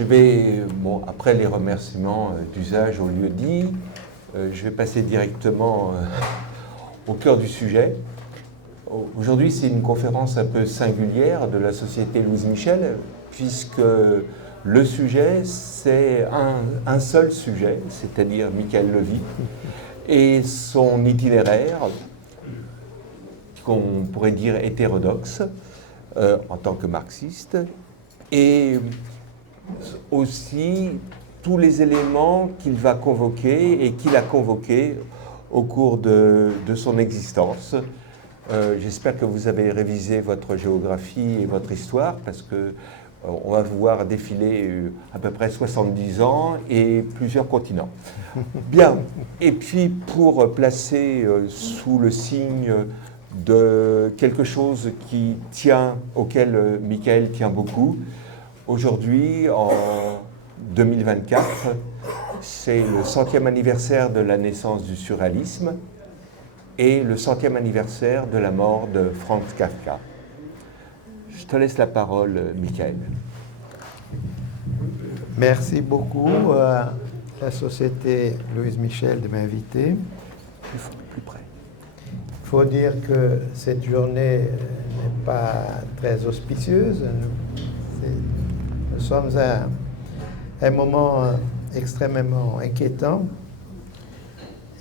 Je vais, après les remerciements d'usage au lieu dit, je vais passer directement au cœur du sujet. Aujourd'hui, c'est une conférence un peu singulière de la Société Louise Michel, puisque le sujet, c'est un seul sujet, c'est-à-dire Michael Levy, et son itinéraire, qu'on pourrait dire hétérodoxe, en tant que marxiste, et aussi tous les éléments qu'il va convoquer et qu'il a convoqués au cours de son existence. J'espère que vous avez révisé votre géographie et votre histoire, parce que on va vous voir défiler à peu près 70 ans et plusieurs continents. Bien, et puis pour placer sous le signe de quelque chose qui tient, auquel Michael tient beaucoup, aujourd'hui, en 2024, c'est le 100e anniversaire de la naissance du surréalisme et le 100e anniversaire de la mort de Franz Kafka. Je te laisse la parole, Michael. Merci beaucoup à la Société Louise Michel de m'inviter. Plus près. Il faut dire que cette journée n'est pas très auspicieuse. Nous sommes à un moment extrêmement inquiétant.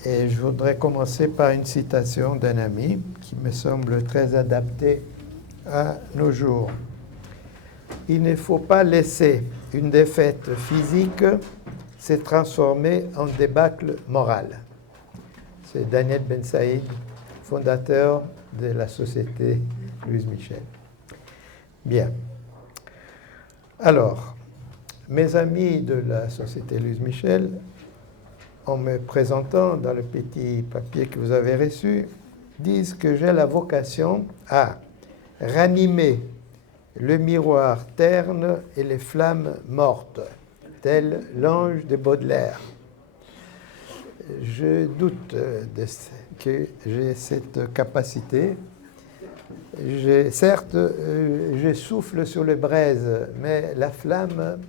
Et je voudrais commencer par une citation d'un ami qui me semble très adaptée à nos jours. Il ne faut pas laisser une défaite physique se transformer en débâcle moral. C'est Daniel Ben Saïd, fondateur de la Société Louise Michel. Bien. Alors, mes amis de la Société Louise Michel, en me présentant dans le petit papier que vous avez reçu, disent que j'ai la vocation à ranimer le miroir terne et les flammes mortes, tel l'ange de Baudelaire. Je doute que j'ai cette capacité. Certes, je souffle sur les braises, mais la flamme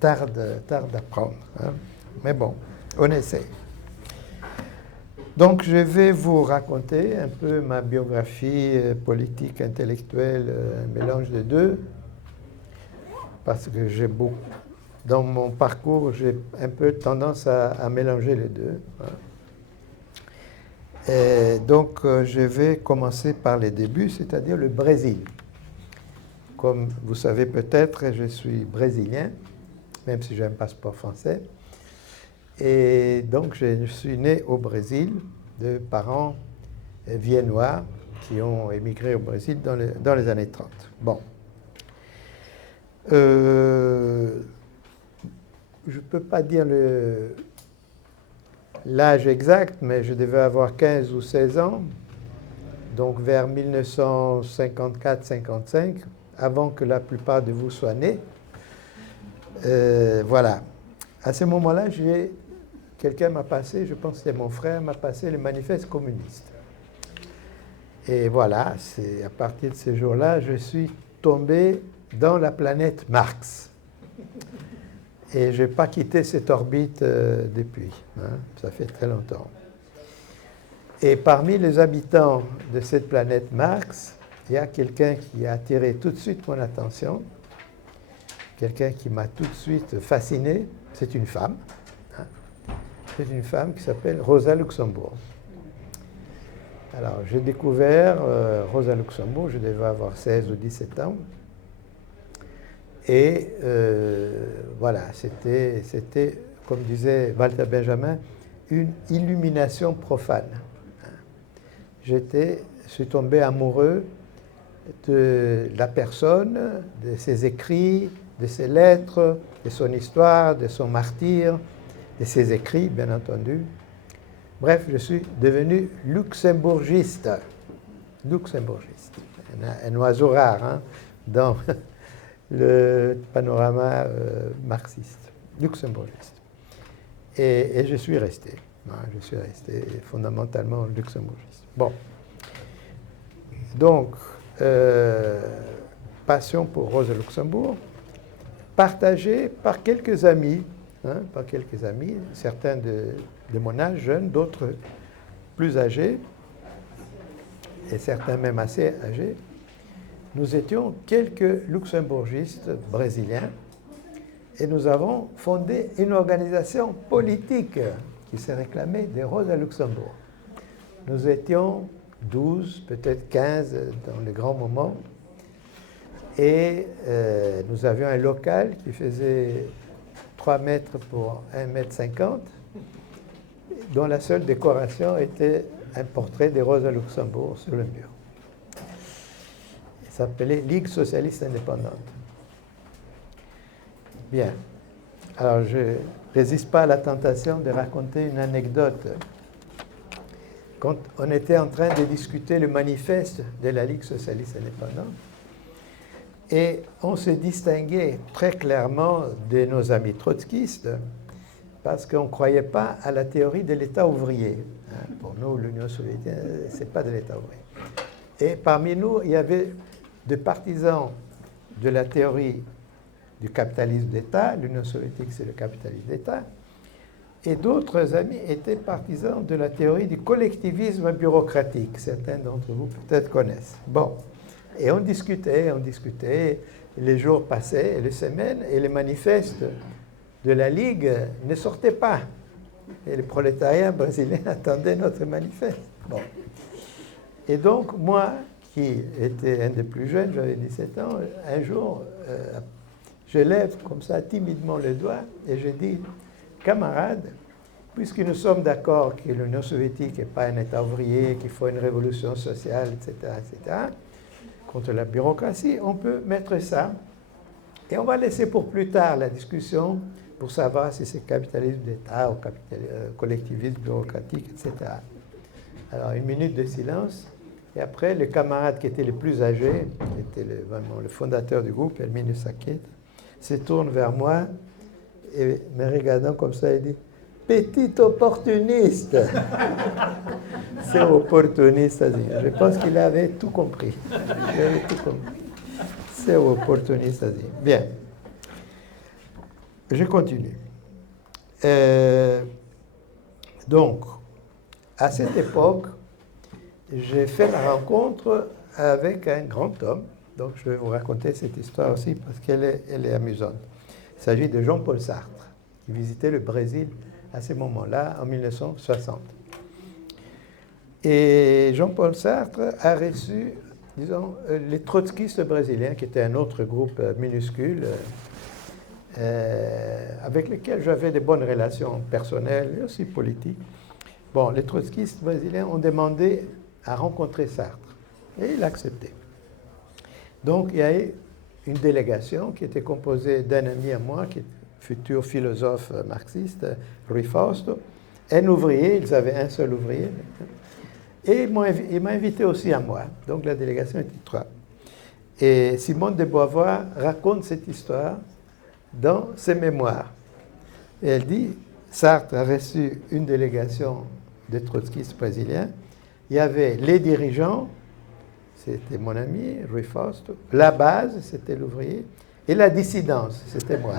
tarde à prendre. Hein. Mais bon, on essaie. Donc, je vais vous raconter un peu ma biographie politique, intellectuelle, un mélange des deux, parce que dans mon parcours, j'ai un peu tendance à mélanger les deux. Hein. Et donc, je vais commencer par les débuts, c'est-à-dire le Brésil. Comme vous savez peut-être, je suis brésilien, même si j'ai un passeport français. Et donc, je suis né au Brésil de parents viennois qui ont émigré au Brésil dans les années 30. Bon. Je ne peux pas dire l'âge exact, mais je devais avoir 15 ou 16 ans, donc vers 1954-55, avant que la plupart de vous soient nés. Voilà. À ce moment-là, quelqu'un m'a passé, je pense que c'était mon frère, m'a passé le manifeste communiste. Et voilà, c'est à partir de ce jour-là, je suis tombé dans la planète Marx. Et je n'ai pas quitté cette orbite depuis. Hein, ça fait très longtemps. Et parmi les habitants de cette planète Marx, il y a quelqu'un qui a attiré tout de suite mon attention, quelqu'un qui m'a tout de suite fasciné, c'est une femme. Hein. C'est une femme qui s'appelle Rosa Luxemburg. Alors, j'ai découvert Rosa Luxemburg, je devais avoir 16 ou 17 ans. Et voilà, c'était, comme disait Walter Benjamin, une illumination profane. Je suis tombé amoureux de la personne, de ses écrits, de ses lettres, de son histoire, de son martyre, de ses écrits, bien entendu. Bref, je suis devenu luxembourgiste. Luxembourgiste. Un oiseau rare hein, dans le panorama marxiste. Luxembourgiste. Et je suis resté. Je suis resté fondamentalement luxembourgiste. Bon. Donc, passion pour Rosa Luxemburg. partagé par quelques amis, certains de mon âge, jeunes, d'autres plus âgés, et certains même assez âgés. Nous étions quelques luxembourgistes brésiliens et nous avons fondé une organisation politique qui s'est réclamée des Roses à Luxembourg. Nous étions 12, peut-être 15 dans les grands moments. Et nous avions un local qui faisait 3 mètres pour 1 mètre 50, dont la seule décoration était un portrait des Roses à Luxembourg sur le mur. Il s'appelait Ligue socialiste indépendante. Bien. Alors, je ne résiste pas à la tentation de raconter une anecdote. Quand on était en train de discuter le manifeste de la Ligue socialiste indépendante, et on se distinguait très clairement de nos amis trotskistes parce qu'on ne croyait pas à la théorie de l'État ouvrier. Pour nous, l'Union soviétique, ce n'est pas de l'État ouvrier. Et parmi nous, il y avait des partisans de la théorie du capitalisme d'État. L'Union soviétique, c'est le capitalisme d'État. Et d'autres amis étaient partisans de la théorie du collectivisme bureaucratique. Certains d'entre vous peut-être connaissent. Bon. Et on discutait, les jours passaient, les semaines, et les manifestes de la Ligue ne sortaient pas. Et les prolétariats brésiliens attendaient notre manifeste. Bon. Et donc, moi, qui étais un des plus jeunes, j'avais 17 ans, un jour, je lève comme ça timidement le doigt et je dis, camarades, puisque nous sommes d'accord que l'Union soviétique n'est pas un État ouvrier, qu'il faut une révolution sociale, etc., contre la bureaucratie, on peut mettre ça et on va laisser pour plus tard la discussion pour savoir si c'est capitalisme d'État ou collectivisme bureaucratique, etc. Alors, 1 minute de silence. Et après, le camarade qui était le plus âgé, qui était vraiment le fondateur du groupe, Hermínio Saqueta, se tourne vers moi et me regardant comme ça, il dit « Petit opportuniste !» C'est opportuniste, je pense qu'il avait tout compris. C'est opportuniste. Bien. Je continue. Donc, à cette époque, j'ai fait la rencontre avec un grand homme. Donc, je vais vous raconter cette histoire aussi parce qu'elle est amusante. Il s'agit de Jean-Paul Sartre, qui visitait le Brésil à ce moment-là, en 1960. Et Jean-Paul Sartre a reçu, disons, les trotskistes brésiliens, qui étaient un autre groupe minuscule, avec lesquels j'avais de bonnes relations personnelles et aussi politiques. Bon, les trotskistes brésiliens ont demandé à rencontrer Sartre, et il a accepté. Donc, il y a eu une délégation qui était composée d'un ami à moi, qui est futur philosophe marxiste, Rui Fausto, un ouvrier, ils avaient un seul ouvrier, et il m'a invité aussi à moi. Donc, la délégation était 3. Et Simone de Beauvoir raconte cette histoire dans ses mémoires. Et elle dit, Sartre a reçu une délégation de trotskistes brésiliens. Il y avait les dirigeants, c'était mon ami, Rui Fausto. La base, c'était l'ouvrier. Et la dissidence, c'était moi.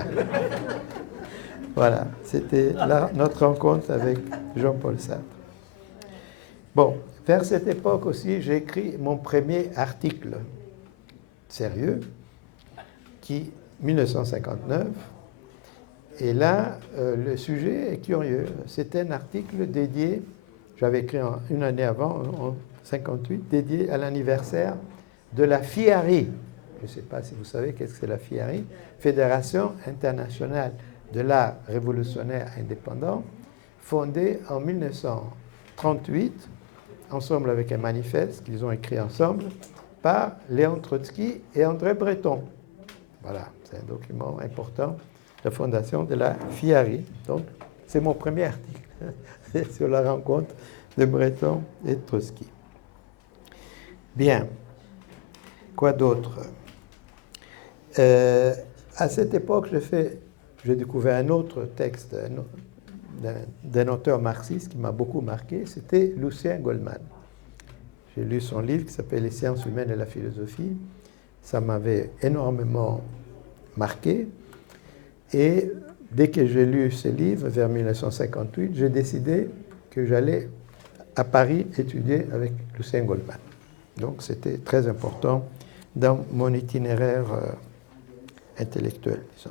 Voilà, c'était notre rencontre avec Jean-Paul Sartre. Bon, vers cette époque aussi, j'ai écrit mon premier article sérieux, qui, 1959, et là, le sujet est curieux. C'était un article dédié, j'avais écrit une année avant, en 58, dédié à l'anniversaire de la FIARI. Je ne sais pas si vous savez qu'est-ce que c'est la FIARI, Fédération internationale de l'art révolutionnaire indépendant, fondée en 1938, ensemble avec un manifeste qu'ils ont écrit ensemble, par Léon Trotsky et André Breton. Voilà, c'est un document important, la fondation de la FIARI. Donc, c'est mon premier article sur la rencontre de Breton et Trotsky. Bien. Quoi d'autre? À cette époque, j'ai découvert un autre texte d'un auteur marxiste qui m'a beaucoup marqué, c'était Lucien Goldman. J'ai lu son livre qui s'appelle Les sciences humaines et la philosophie. Ça m'avait énormément marqué. Et dès que j'ai lu ces livres, vers 1958, j'ai décidé que j'allais à Paris étudier avec Lucien Goldman. Donc c'était très important dans mon itinéraire intellectuel, disons.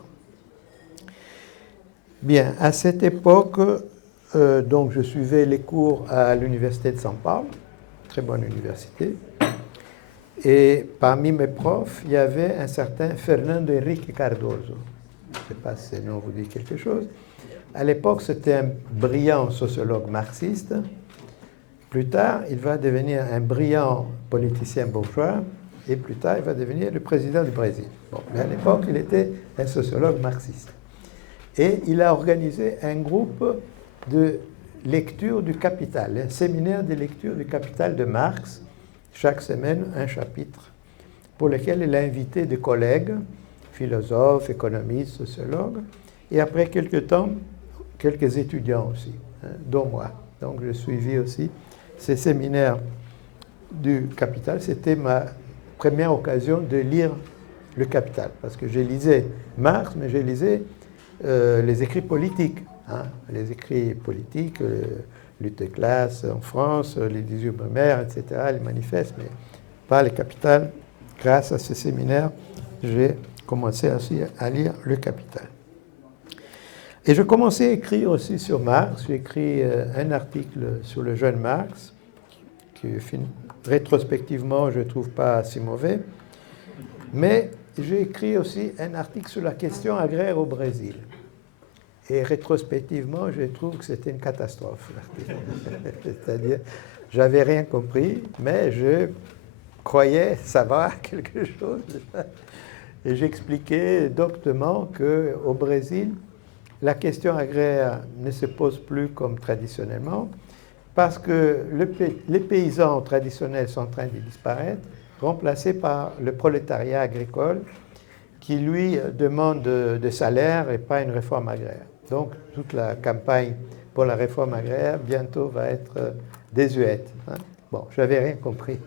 Bien, à cette époque, donc je suivais les cours à l'université de São Paulo, très bonne université. Et parmi mes profs, il y avait un certain Fernando Henrique Cardoso. Je ne sais pas si ce nom vous dit quelque chose. À l'époque, c'était un brillant sociologue marxiste. Plus tard, il va devenir un brillant politicien bourgeois. Et plus tard, il va devenir le président du Brésil. Bon, mais à l'époque, il était un sociologue marxiste. Et il a organisé un groupe de lecture du Capital, un séminaire de lecture du Capital de Marx, chaque semaine un chapitre, pour lequel il a invité des collègues, philosophes, économistes, sociologues, et après quelques temps, quelques étudiants aussi, dont moi. Donc j'ai suivi aussi ces séminaires du Capital. C'était ma première occasion de lire le Capital, parce que je lisais Marx, mais je lisais les écrits politiques, les écrits politiques, lutte des classes en France, les 18 Brumaire, etc., les manifestes, mais pas le Capital. Grâce à ces séminaires, j'ai commencé aussi à lire le Capital. Et je commençais à écrire aussi sur Marx. J'ai écrit un article sur le jeune Marx, que rétrospectivement, je ne trouve pas si mauvais. Mais j'ai écrit aussi un article sur la question agraire au Brésil. Et rétrospectivement, je trouve que c'était une catastrophe. C'est-à-dire, j'avais rien compris, mais je croyais savoir quelque chose. Et j'expliquais doctement qu'au Brésil, la question agraire ne se pose plus comme traditionnellement, parce que les paysans traditionnels sont en train de disparaître, remplacés par le prolétariat agricole, qui lui demande des salaires et pas une réforme agraire. Donc toute la campagne pour la réforme agraire bientôt va être désuète. Bon, j'avais rien compris.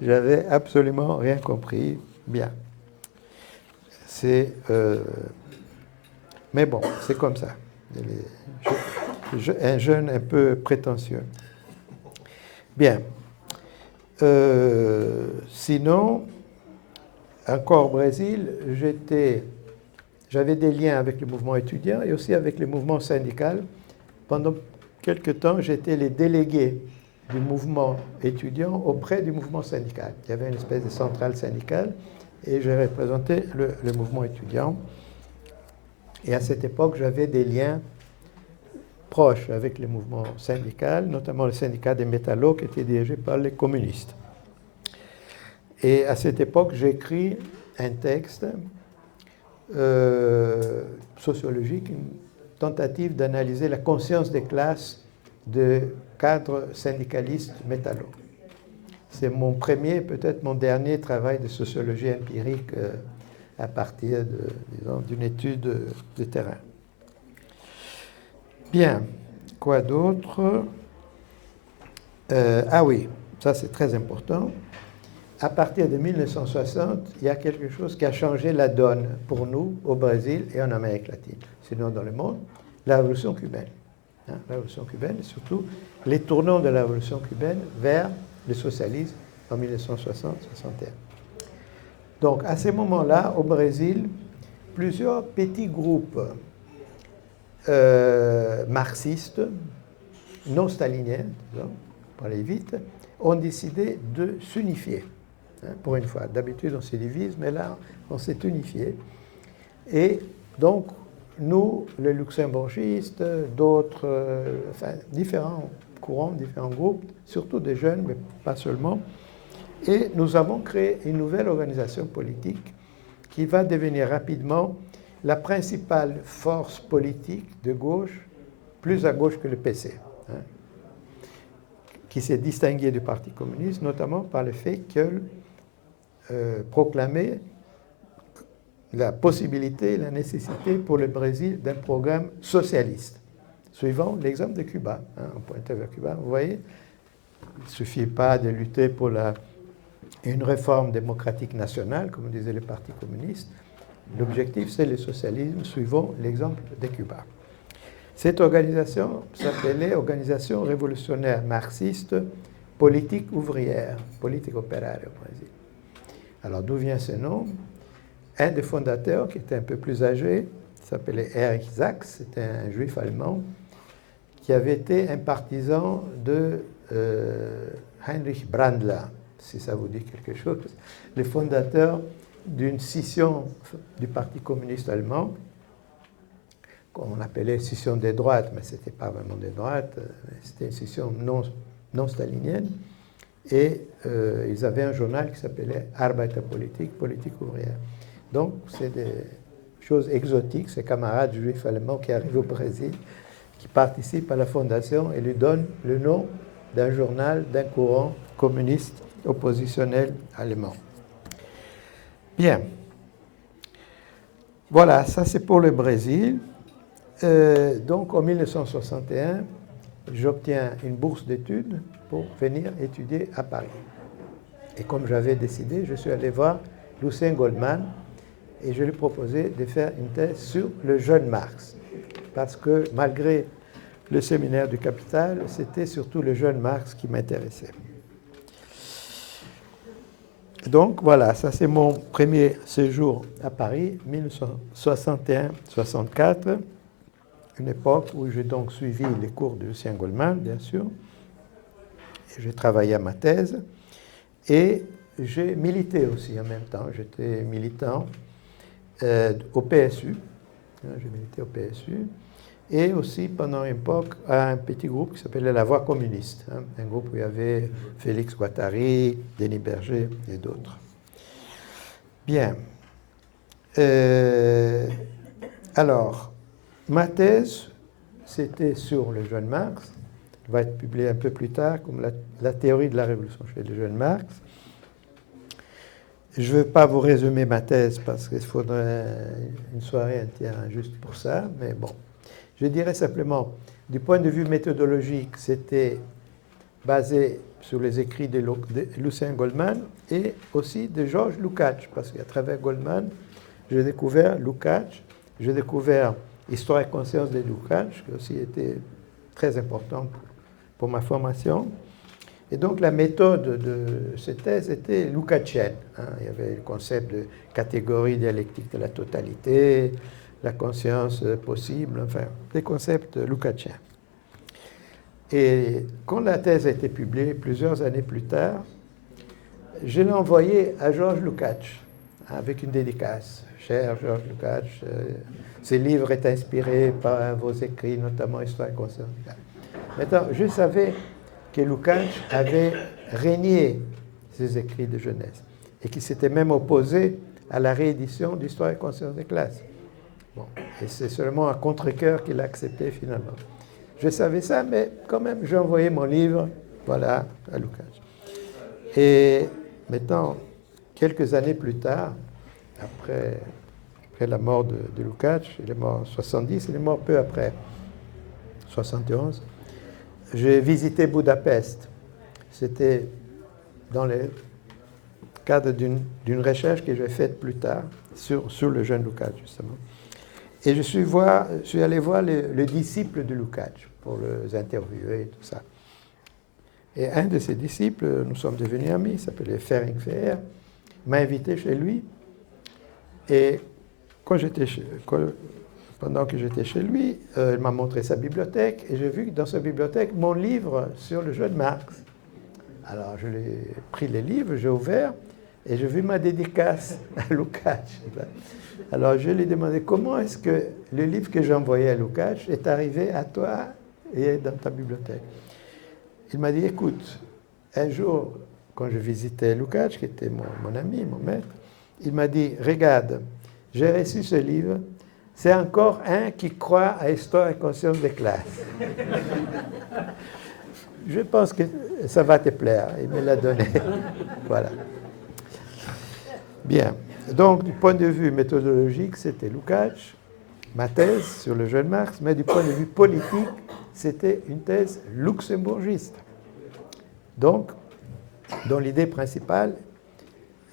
J'avais absolument rien compris. Bien. Mais bon, c'est comme ça. Un jeune un peu prétentieux. Bien. Sinon, encore au Brésil, j'avais des liens avec le mouvement étudiant et aussi avec le mouvement syndical. Pendant quelque temps, j'étais les délégués du mouvement étudiant auprès du mouvement syndical. Il y avait une espèce de centrale syndicale et je représentais le mouvement étudiant. Et à cette époque, j'avais des liens proches avec le mouvement syndical, notamment le syndicat des métallos qui était dirigé par les communistes. Et à cette époque, j'écris un texte sociologique, une tentative d'analyser la conscience des classes de cadres syndicalistes métallos. C'est mon premier, peut-être mon dernier travail de sociologie empirique à partir d'une étude de terrain. Bien, quoi d'autre? Ah oui, ça c'est très important. À partir de 1960, il y a quelque chose qui a changé la donne pour nous au Brésil et en Amérique latine, sinon dans le monde, la révolution cubaine. La révolution cubaine et surtout les tournants de la révolution cubaine vers le socialisme en 1960-61. Donc à ce moment-là, au Brésil, plusieurs petits groupes marxistes, non staliniens, disons, pour aller vite, ont décidé de s'unifier. Pour une fois, d'habitude on se divise, mais là on s'est unifié. Et donc, nous, les luxembourgistes, d'autres, différents courants, différents groupes, surtout des jeunes, mais pas seulement, et nous avons créé une nouvelle organisation politique qui va devenir rapidement la principale force politique de gauche, plus à gauche que le PC, qui s'est distinguée du Parti communiste, notamment par le fait qu'elle proclamait la possibilité, la nécessité pour le Brésil d'un programme socialiste, suivant l'exemple de Cuba. On pointait vers Cuba, vous voyez, il ne suffit pas de lutter pour une réforme démocratique nationale, comme disait le Parti communiste, L'objectif, c'est le socialisme, suivant l'exemple de Cuba. Cette organisation s'appelait Organisation révolutionnaire marxiste politique ouvrière, politique opéraire au Brésil. Alors, d'où vient ce nom? Un des fondateurs, qui était un peu plus âgé, s'appelait Erich Sachs, c'était un juif allemand, qui avait été un partisan de Heinrich Brandler, si ça vous dit quelque chose, le fondateur d'une scission du Parti communiste allemand, qu'on appelait scission des droites, mais ce n'était pas vraiment des droites, c'était une scission non stalinienne, et ils avaient un journal qui s'appelait Arbeiterpolitik, politique ouvrière. Donc, c'est des choses exotiques, ces camarades juifs allemands qui arrivent au Brésil, qui participent à la fondation et lui donnent le nom d'un journal, d'un courant communiste oppositionnel allemand. Bien. Voilà, ça c'est pour le Brésil. Donc, en 1961, j'obtiens une bourse d'études pour venir étudier à Paris. Et comme j'avais décidé, je suis allé voir Lucien Goldman et je lui ai proposé de faire une thèse sur le jeune Marx. Parce que malgré le séminaire du Capital, c'était surtout le jeune Marx qui m'intéressait. Donc voilà, ça c'est mon premier séjour à Paris, 1961-64, une époque où j'ai donc suivi les cours de Lucien Goldman, bien sûr, et j'ai travaillé à ma thèse, et j'ai milité aussi en même temps. J'étais militant au PSU, j'ai milité au PSU, et aussi pendant une époque à un petit groupe qui s'appelait La Voix communiste, un groupe où il y avait Félix Guattari, Denis Berger et d'autres. Bien. Alors, ma thèse, c'était sur le jeune Marx. Elle va être publiée un peu plus tard comme la théorie de la révolution chez le jeune Marx. Je ne veux pas vous résumer ma thèse parce qu'il faudrait une soirée entière juste pour ça, mais bon. Je dirais simplement, du point de vue méthodologique, c'était basé sur les écrits de Lucien Goldman et aussi de Georges Lukács, parce qu'à travers Goldman, j'ai découvert Lukács, j'ai découvert Histoire et conscience de Lukács, qui aussi était très important pour ma formation. Et donc la méthode de cette thèse était lukácienne. Il y avait le concept de catégorie dialectique de la totalité, la conscience possible, enfin, des concepts lukáciens. Et quand la thèse a été publiée plusieurs années plus tard, je l'ai envoyée à Georges Lukács avec une dédicace. Cher Georges Lukács, ce livre est inspiré par vos écrits, notamment Histoire et conscience. Maintenant, je savais que Lukács avait renié ses écrits de jeunesse et qu'il s'était même opposé à la réédition d'Histoire et conscience des classes. Bon, et c'est seulement à contre-cœur qu'il a accepté finalement. Je savais ça, mais quand même, j'ai envoyé mon livre, voilà, à Lukács. Et maintenant, quelques années plus tard, après la mort de Lukács, il est mort en 70, il est mort peu après, 71, j'ai visité Budapest. C'était dans le cadre d'une recherche que j'ai faite plus tard sur le jeune Lukács, justement. Et je suis allé voir le disciple de Lukács pour les interviewer et tout ça. Et un de ses disciples, nous sommes devenus amis, il s'appelait Ferenc Feher, m'a invité chez lui. Et pendant que j'étais chez lui, il m'a montré sa bibliothèque et j'ai vu que dans sa bibliothèque, mon livre sur le jeune Marx. Alors, je l'ai pris les livres, j'ai ouvert et j'ai vu ma dédicace à Lukács. Alors, je lui ai demandé comment est-ce que le livre que j'ai envoyé à Lukács est arrivé à toi et dans ta bibliothèque. Il m'a dit, écoute, un jour, quand je visitais Lukács, qui était mon ami, mon maître, il m'a dit, regarde, j'ai reçu ce livre, c'est encore un qui croit à Histoire et conscience des classes. Je pense que ça va te plaire. Il me l'a donné. Voilà. Bien. Donc, du point de vue méthodologique, c'était Lukács, ma thèse sur le jeune Marx, mais du point de vue politique, c'était une thèse luxembourgiste. Donc, dont l'idée principale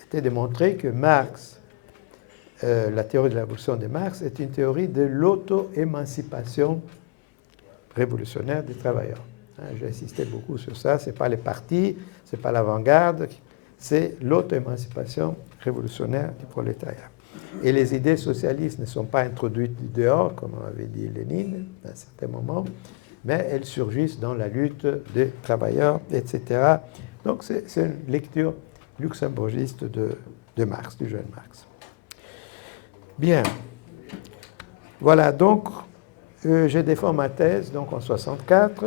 était de montrer que Marx la théorie de la révolution de Marx est une théorie de l'auto-émancipation révolutionnaire des travailleurs. J'ai insisté beaucoup sur ça. Ce n'est pas les partis, ce n'est pas l'avant-garde, c'est l'auto-émancipation révolutionnaire du prolétariat. Et les idées socialistes ne sont pas introduites du dehors, comme avait dit Lénine à un certain moment, mais elles surgissent dans la lutte des travailleurs, etc. Donc c'est une lecture luxembourgiste de Marx, du jeune Marx. Bien. Voilà, donc j'ai défendu ma thèse donc, en 1964.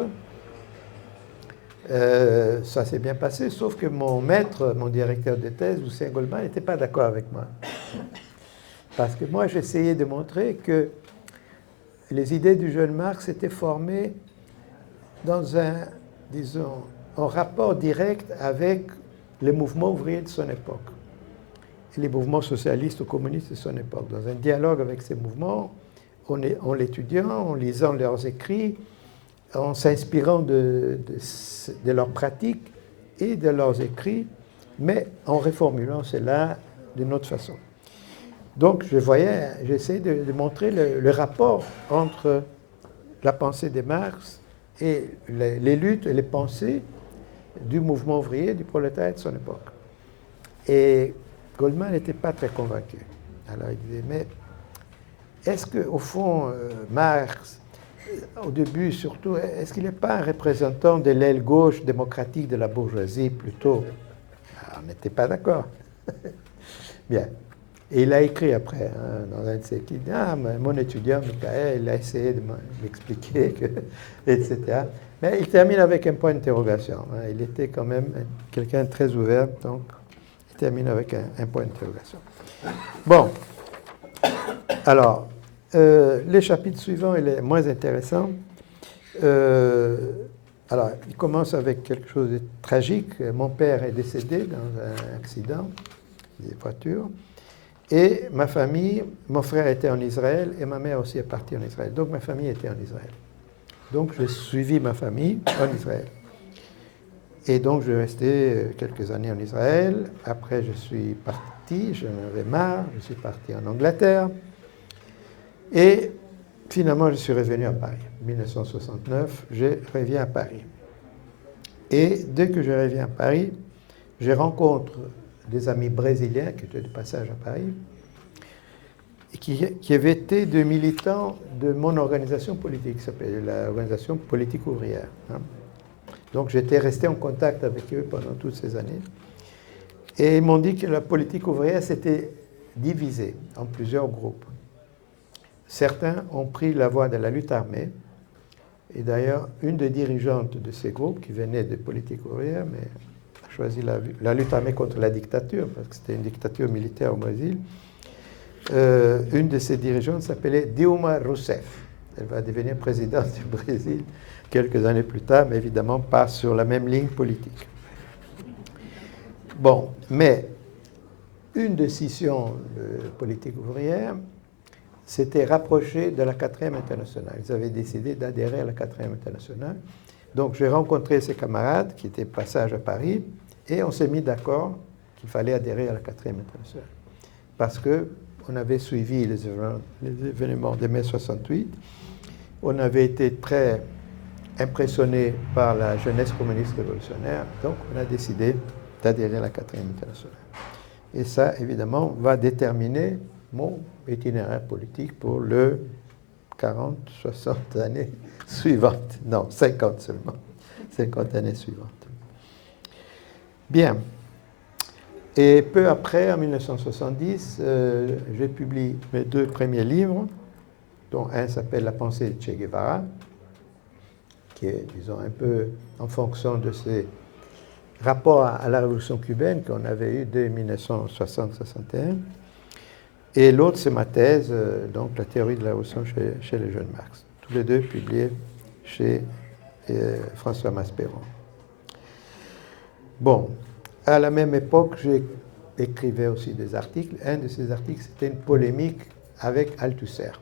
Ça s'est bien passé, sauf que mon maître, mon directeur de thèse, Lucien Goldman, n'était pas d'accord avec moi. Parce que moi, j'essayais de montrer que les idées du jeune Marx étaient formées dans un, disons, en rapport direct avec les mouvements ouvriers de son époque, et les mouvements socialistes ou communistes de son époque, dans un dialogue avec ces mouvements, en l'étudiant, en lisant leurs écrits, en s'inspirant de leurs pratiques et de leurs écrits, mais en reformulant cela d'une autre façon. Donc, j'essayais de montrer le rapport entre la pensée de Marx et les luttes et les pensées du mouvement ouvrier, du prolétariat de son époque. Et Goldman n'était pas très convaincu. Alors il disait, mais est-ce qu'au fond, Marx, au début surtout, est-ce qu'il n'est pas un représentant de l'aile gauche démocratique de la bourgeoisie plutôt? Alors, on n'était pas d'accord. Bien. Et il a écrit après, dans un de ses livres, mon étudiant, Michael, il a essayé de m'expliquer, etc. Mais il termine avec un point d'interrogation. Il était quand même quelqu'un de très ouvert, donc il termine avec un point d'interrogation. Bon. Alors, les chapitres suivants, il est moins intéressant. Alors, il commence avec quelque chose de tragique. Mon père est décédé dans un accident de voiture. Et ma famille, mon frère était en Israël et ma mère aussi est partie en Israël. Donc ma famille était en Israël. Donc j'ai suivi ma famille en Israël. Et donc je restais quelques années en Israël. Après je suis parti, j'en avais marre, je suis parti en Angleterre. Et finalement je suis revenu à Paris. En 1969, je reviens à Paris. Et dès que je reviens à Paris, je rencontre des amis brésiliens qui étaient de passage à Paris et qui avaient été des militants de mon organisation politique, qui s'appelait l'organisation politique ouvrière. Donc j'étais resté en contact avec eux pendant toutes ces années. Et ils m'ont dit que la politique ouvrière s'était divisée en plusieurs groupes. Certains ont pris la voie de la lutte armée. Et d'ailleurs, une des dirigeantes de ces groupes, qui venait de politique ouvrière, mais choisi la lutte armée contre la dictature, parce que c'était une dictature militaire au Brésil. Une de ses dirigeantes s'appelait Dilma Rousseff. Elle va devenir présidente du Brésil quelques années plus tard, mais évidemment pas sur la même ligne politique. Bon, mais une décision de politique ouvrière s'était rapprochée de la 4e internationale. Ils avaient décidé d'adhérer à la 4e internationale. Donc j'ai rencontré ses camarades qui étaient passage à Paris et on s'est mis d'accord qu'il fallait adhérer à la 4e internationale. Parce qu'on avait suivi les événements de mai 68, on avait été très impressionnés par la jeunesse communiste révolutionnaire, donc on a décidé d'adhérer à la 4e internationale. Et ça, évidemment, va déterminer mon itinéraire politique pour le 40, 60 années suivantes. Non, 50 seulement. 50 années suivantes. Bien. Et peu après, en 1970, j'ai publié mes 2 premiers livres, dont un s'appelle La pensée de Che Guevara, qui est, disons, un peu en fonction de ses rapports à la révolution cubaine qu'on avait eu dès 1960-61. Et l'autre, c'est ma thèse, donc la théorie de la révolution chez les jeunes Marx. Tous les 2 publiés chez François Maspero. Bon, à la même époque, j'écrivais aussi des articles. Un de ces articles, c'était une polémique avec Althusser.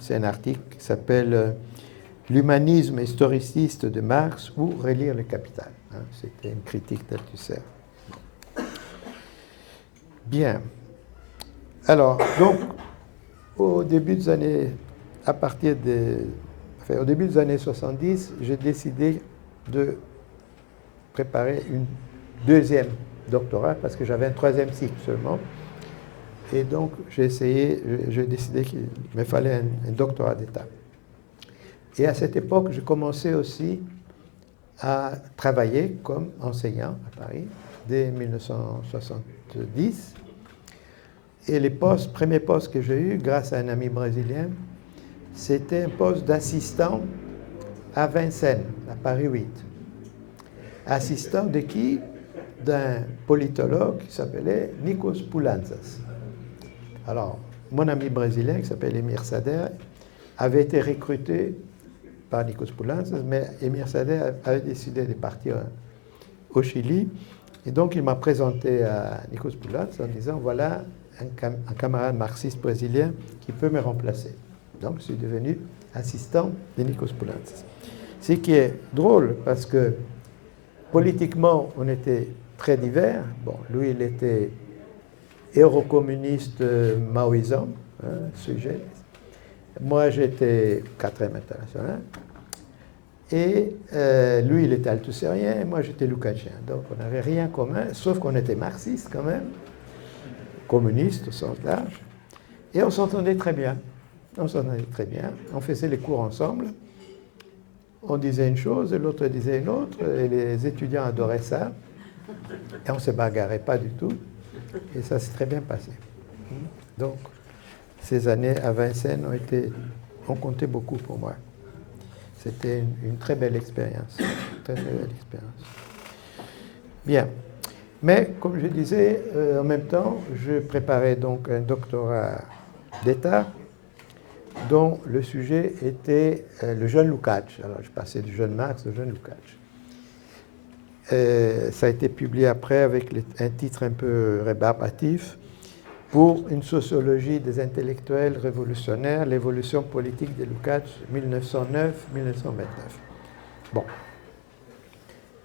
C'est un article qui s'appelle L'humanisme historiciste de Marx ou relire le Capital. C'était une critique d'Althusser. Bien. Alors, donc, au début des années 70, j'ai décidé de préparer une deuxième doctorat parce que j'avais un troisième cycle seulement. Et donc, j'ai décidé qu'il me fallait un doctorat d'État. Et à cette époque, j'ai commencé aussi à travailler comme enseignant à Paris dès 1970. Et les premiers postes que j'ai eus, grâce à un ami brésilien, c'était un poste d'assistant à Vincennes, à Paris 8. Assistant de qui? D'un politologue qui s'appelait Nikos Poulantzas. Alors, mon ami brésilien, qui s'appelle Émir Sader, avait été recruté par Nikos Poulantzas, mais Émir Sader avait décidé de partir au Chili. Et donc, il m'a présenté à Nikos Poulantzas en disant, voilà un camarade marxiste brésilien qui peut me remplacer. Donc, je suis devenu assistant de Nikos Poulantzas. Ce qui est drôle, parce que politiquement, on était très divers. Bon, lui, il était eurocommuniste maoïsant, sujet. Moi, j'étais 4e international. Et lui, il était althussérien, et moi, j'étais lucatien. Donc, on n'avait rien commun, sauf qu'on était marxiste quand même, communiste au sens large. Et on s'entendait très bien. On s'entendait très bien. On faisait les cours ensemble. On disait une chose, l'autre disait une autre, et les étudiants adoraient ça. Et on ne se bagarrait pas du tout. Et ça s'est très bien passé. Donc, ces années à Vincennes ont compté beaucoup pour moi. C'était une très belle expérience. Très, très belle expérience. Bien. Mais, comme je disais, en même temps, je préparais donc un doctorat d'État dont le sujet était le jeune Lukács. Alors, je passais du jeune Marx au jeune Lukács. Ça a été publié après avec un titre un peu rébarbatif pour une sociologie des intellectuels révolutionnaires, l'évolution politique de Lukács 1909-1929. Bon.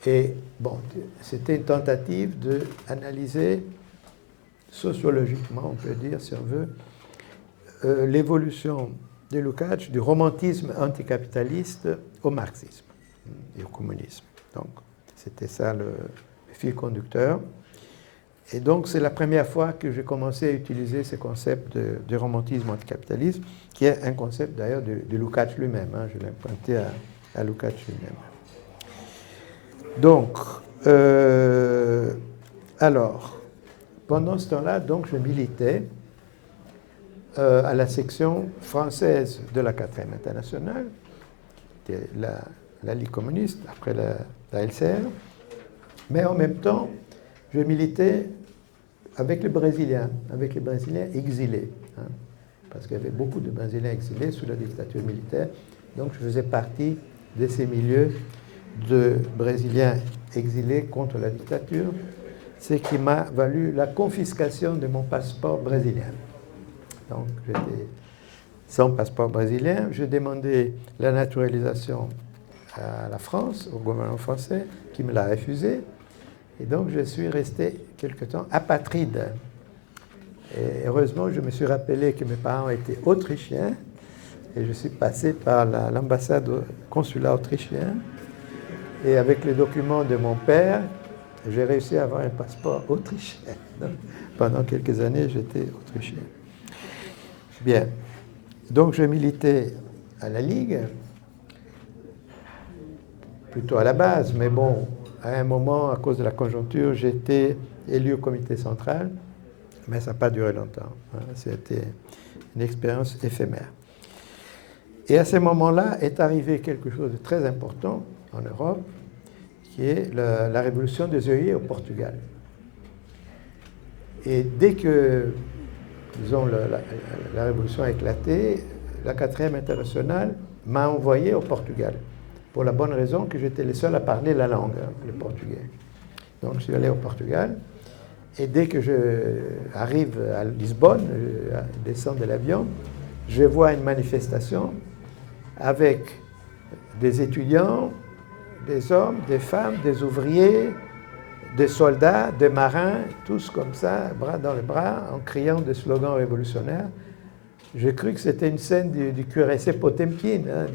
Et bon, c'était une tentative d'analyser sociologiquement, on peut dire, si on veut, l'évolution de Lukács du romantisme anticapitaliste au marxisme et au communisme. Donc, c'était ça le fil conducteur. Et donc, c'est la première fois que j'ai commencé à utiliser ce concept de romantisme anticapitaliste, qui est un concept d'ailleurs de Lukács lui-même. Je l'ai emprunté à Lukács lui-même. Donc, alors, pendant ce temps-là, donc, je militais à la section française de la 4e internationale, qui était la Ligue communiste, après la LCR, mais en même temps, je militais avec les Brésiliens exilés, parce qu'il y avait beaucoup de Brésiliens exilés sous la dictature militaire, donc je faisais partie de ces milieux de Brésiliens exilés contre la dictature, ce qui m'a valu la confiscation de mon passeport brésilien. Donc, j'étais sans passeport brésilien. Je demandais la naturalisation à la France, au gouvernement français, qui me l'a refusé. Et donc, je suis resté quelque temps apatride. Et heureusement, je me suis rappelé que mes parents étaient autrichiens. Et je suis passé par l'ambassade consulat autrichien. Et avec les documents de mon père, j'ai réussi à avoir un passeport autrichien. Donc, pendant quelques années, j'étais autrichien. Bien. Donc, je militais à la Ligue, plutôt à la base, mais bon, à un moment, à cause de la conjoncture, j'ai été élu au comité central, mais ça n'a pas duré longtemps. C'était une expérience éphémère. Et à ce moment-là est arrivé quelque chose de très important en Europe, qui est la révolution des œillets au Portugal. Et dès que, disons, la révolution a éclaté, la 4e internationale m'a envoyé au Portugal, pour la bonne raison que j'étais le seul à parler la langue, le portugais. Donc je suis allé au Portugal, et dès que j'arrive à Lisbonne, je descends de l'avion, je vois une manifestation avec des étudiants, des hommes, des femmes, des ouvriers, des soldats, des marins, tous comme ça, bras dans les bras, en criant des slogans révolutionnaires. J'ai cru que c'était une scène du cuirassé Potemkin, hein,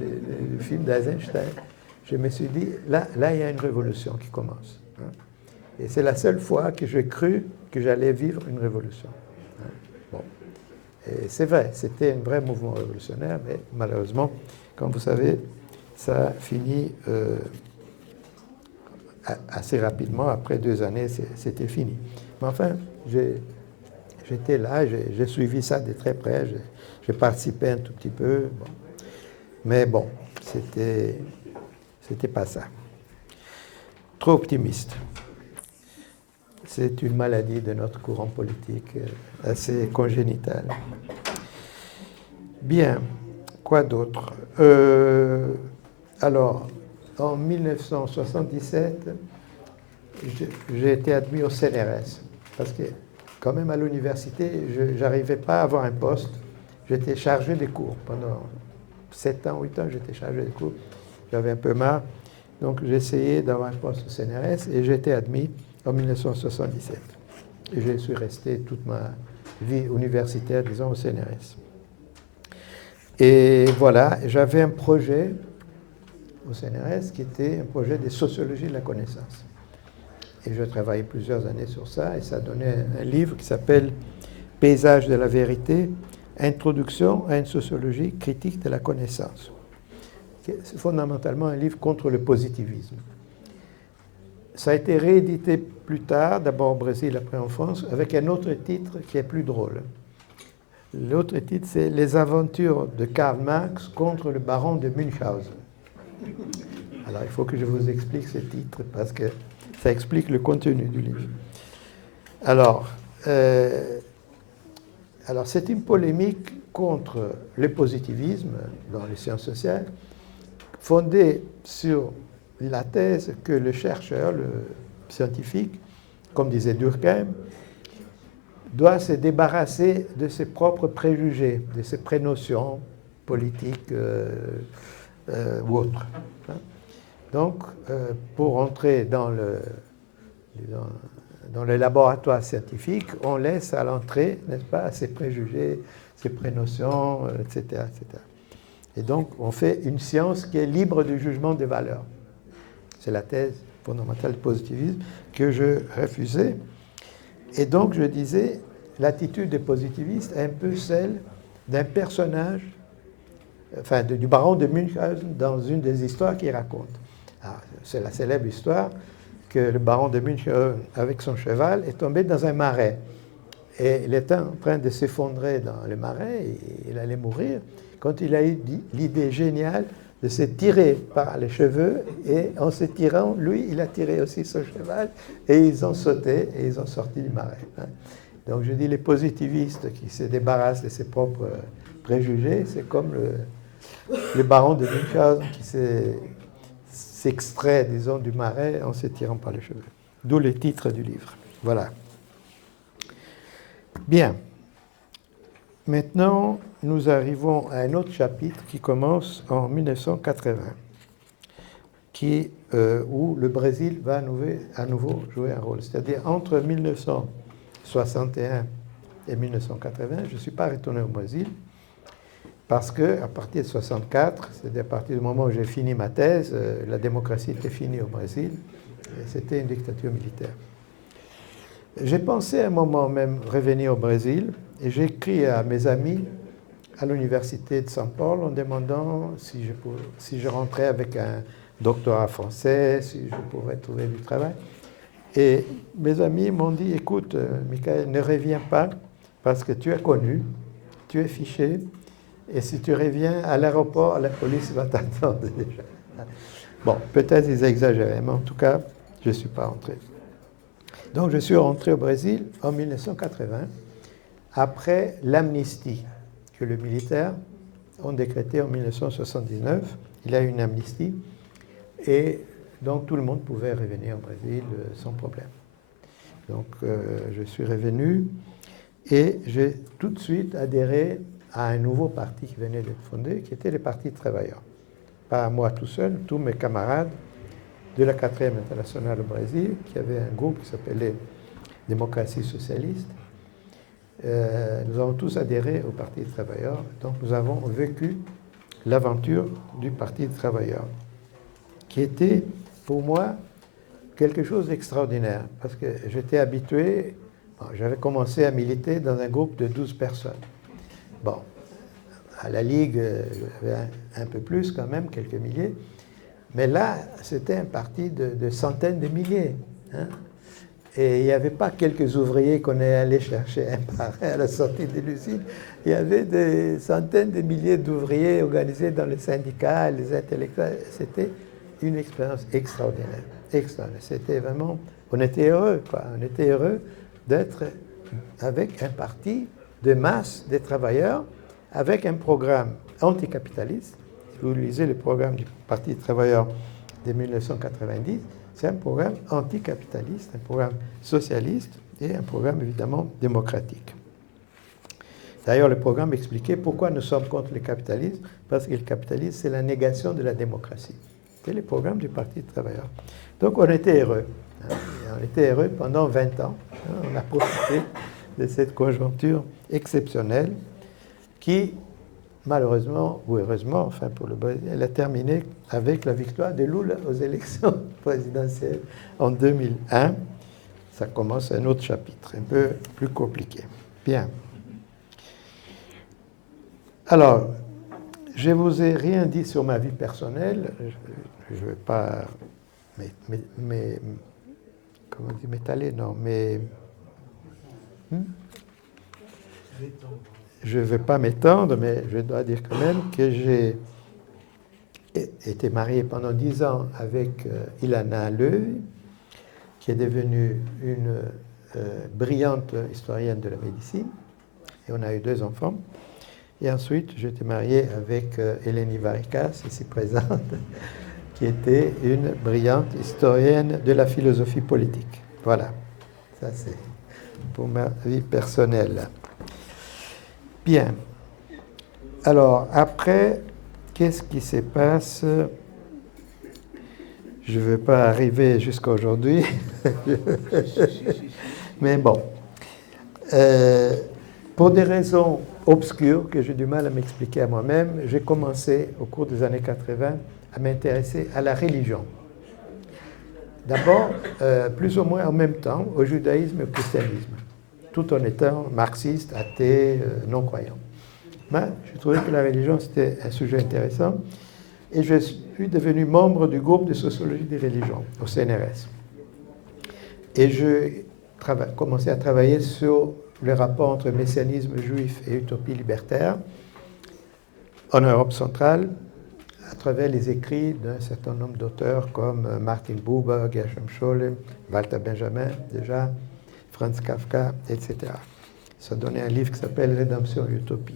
du film d'Eisenstein. Je me suis dit, là, il y a une révolution qui commence. Hein. Et c'est la seule fois que j'ai cru que j'allais vivre une révolution. Hein. Bon. Et c'est vrai, c'était un vrai mouvement révolutionnaire, mais malheureusement, comme vous savez, ça a fini assez rapidement. Après 2 années, c'était fini. Mais enfin, j'étais là, j'ai suivi ça de très près, j'ai participé un tout petit peu. Bon. Mais bon, c'était pas ça. Trop optimiste. C'est une maladie de notre courant politique assez congénitale. Bien, quoi d'autre? Alors, en 1977, j'ai été admis au CNRS, parce que quand même à l'université, je n'arrivais pas à avoir un poste. J'étais chargé des cours. Pendant 7 ans, 8 ans, j'étais chargé des cours. J'avais un peu marre. Donc j'ai essayé d'avoir un poste au CNRS et j'ai été admis en 1977. Et je suis resté toute ma vie universitaire, disons, au CNRS. Et voilà, j'avais un projet au CNRS qui était un projet de sociologie de la connaissance. Et je travaillais plusieurs années sur ça et ça donnait un livre qui s'appelle Paysage de la vérité, introduction à une sociologie critique de la connaissance. C'est fondamentalement un livre contre le positivisme. Ça a été réédité plus tard, d'abord au Brésil, après en France, avec un autre titre qui est plus drôle. L'autre titre, c'est Les aventures de Karl Marx contre le baron de Münchhausen. Alors, il faut que je vous explique ce titre parce que ça explique le contenu du livre. Alors c'est une polémique contre le positivisme dans les sciences sociales, fondée sur la thèse que le chercheur, le scientifique, comme disait Durkheim, doit se débarrasser de ses propres préjugés, de ses prénotions politiques ou autres. Donc, pour entrer dans le laboratoire scientifique, on laisse à l'entrée, n'est-ce pas, ses préjugés, ses prénotions, etc., etc. Et donc, on fait une science qui est libre du jugement des valeurs. C'est la thèse fondamentale du positivisme que je refusais. Et donc, je disais, l'attitude des positivistes est un peu celle d'un personnage, enfin, du baron de Münchhausen dans une des histoires qu'il raconte. C'est la célèbre histoire que le baron de Münchhausen, avec son cheval, est tombé dans un marais. Et il était en train de s'effondrer dans le marais, et il allait mourir, quand il a eu l'idée géniale de se tirer par les cheveux, et en se tirant, lui, il a tiré aussi son cheval, et ils ont sauté, et ils ont sorti du marais. Donc je dis, les positivistes qui se débarrassent de ses propres préjugés, c'est comme le baron de Münchhausen qui s'extrait, disons, du marais en se tirant par les cheveux. D'où le titre du livre. Voilà. Bien. Maintenant, nous arrivons à un autre chapitre qui commence en 1980, où le Brésil va à nouveau jouer un rôle. C'est-à-dire, entre 1961 et 1980, je ne suis pas retourné au Brésil, parce qu'à partir de 1964, c'est-à-dire à partir du moment où j'ai fini ma thèse, la démocratie était finie au Brésil, et c'était une dictature militaire. J'ai pensé à un moment même revenir au Brésil, et j'ai écrit à mes amis à l'université de São Paulo en demandant si je rentrais avec un doctorat français, si je pourrais trouver du travail. Et mes amis m'ont dit, écoute, Michael, ne reviens pas parce que tu es connu, tu es fiché, et si tu reviens à l'aéroport, la police va t'attendre déjà. Bon, peut-être ils exagéraient, mais en tout cas, je ne suis pas rentré. Donc je suis rentré au Brésil en 1980, après l'amnistie que les militaires ont décrétée en 1979. Il y a eu une amnistie, et donc tout le monde pouvait revenir au Brésil sans problème. Donc je suis revenu, et j'ai tout de suite adhéré à un nouveau parti qui venait d'être fondé, qui était le Parti des travailleurs. Pas moi tout seul, tous mes camarades de la 4e internationale au Brésil, qui avait un groupe qui s'appelait Démocratie socialiste. Nous avons tous adhéré au Parti des travailleurs, donc nous avons vécu l'aventure du Parti des travailleurs, qui était pour moi quelque chose d'extraordinaire, parce que j'étais habitué, j'avais commencé à militer dans un groupe de 12 personnes. Bon, à la Ligue, j'avais un peu plus quand même, quelques milliers, mais là, c'était un parti de centaines de milliers, hein. Et il n'y avait pas quelques ouvriers qu'on est allé chercher un par un à la sortie de l'usine. Il y avait des centaines de milliers d'ouvriers organisés dans les syndicats, les intellectuels. C'était une expérience extraordinaire. Extraordinaire. C'était vraiment... On était heureux, quoi. On était heureux d'être avec un parti de masse des travailleurs, avec un programme anticapitaliste. Si vous lisez le programme du Parti des travailleurs de 1990, c'est un programme anticapitaliste, un programme socialiste et un programme évidemment démocratique. D'ailleurs, le programme expliquait pourquoi nous sommes contre le capitalisme, parce que le capitalisme, c'est la négation de la démocratie. C'est le programme du Parti des travailleurs. Donc, on était heureux. Hein, on était heureux pendant 20 ans. Hein, on a profité de cette conjoncture exceptionnelle qui, malheureusement ou heureusement, enfin pour le Brésil, elle a terminé avec la victoire de Lula aux élections présidentielles en 2001. Ça commence un autre chapitre, un peu plus compliqué. Bien. Alors, je ne vous ai rien dit sur ma vie personnelle. Je ne vais pas comment on dit, m'étaler, non, mais... Je ne vais pas m'étendre, mais je dois dire quand même que j'ai été marié pendant 10 ans avec Ilana Lööwi, qui est devenue une brillante historienne de la médecine, et on a eu 2 enfants. Et ensuite, j'ai été marié avec Eleni Varikas, ici présente, qui était une brillante historienne de la philosophie politique. Voilà, ça c'est pour ma vie personnelle. Bien. Alors, après, qu'est-ce qui se passe? Je ne vais pas arriver jusqu'à aujourd'hui. Mais bon. Pour des raisons obscures que j'ai du mal à m'expliquer à moi-même, j'ai commencé, au cours des années 80, à m'intéresser à la religion. D'abord, plus ou moins en même temps, au judaïsme et au christianisme, tout en étant marxiste, athée, non-croyant. Mais je trouvais que la religion, c'était un sujet intéressant. Et je suis devenu membre du groupe de sociologie des religions, au CNRS. Et je commençais à travailler sur le rapport entre messianisme juif et utopie libertaire en Europe centrale, à travers les écrits d'un certain nombre d'auteurs comme Martin Buber, Gershom Scholem, Walter Benjamin, déjà, Franz Kafka, etc. Ça donnait un livre qui s'appelle Rédemption et Utopie.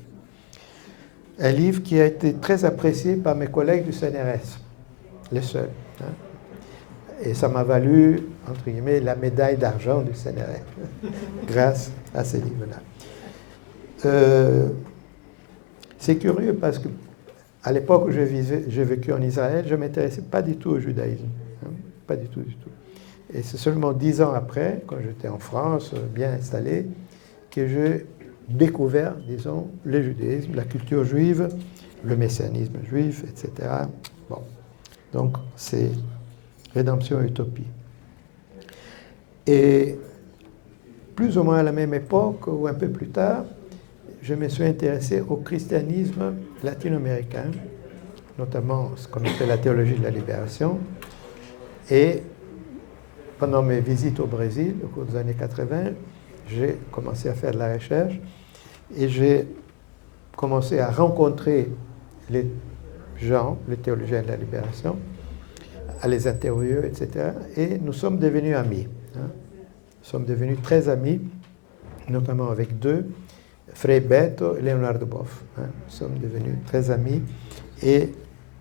Un livre qui a été très apprécié par mes collègues du CNRS, les seuls. Hein. Et ça m'a valu, entre guillemets, la médaille d'argent du CNRS, grâce à ces livres-là. C'est curieux parce que à l'époque où j'ai vécu en Israël, je ne m'intéressais pas du tout au judaïsme. Hein, pas du tout, du tout. Et c'est seulement 10 ans après, quand j'étais en France, bien installé, que j'ai découvert, disons, le judaïsme, la culture juive, le messianisme juif, etc. Bon. Donc, c'est Rédemption et Utopie. Et plus ou moins à la même époque, ou un peu plus tard, je me suis intéressé au christianisme latino-américain, notamment ce qu'on appelle la théologie de la libération. Et pendant mes visites au Brésil, au cours des années 80, j'ai commencé à faire de la recherche et j'ai commencé à rencontrer les gens, les théologiens de la libération, à les interviewer, etc. Et nous sommes devenus amis. Hein. Nous sommes devenus très amis, notamment avec 2, Frei Beto et Leonardo Boff. Hein. Nous sommes devenus très amis. Et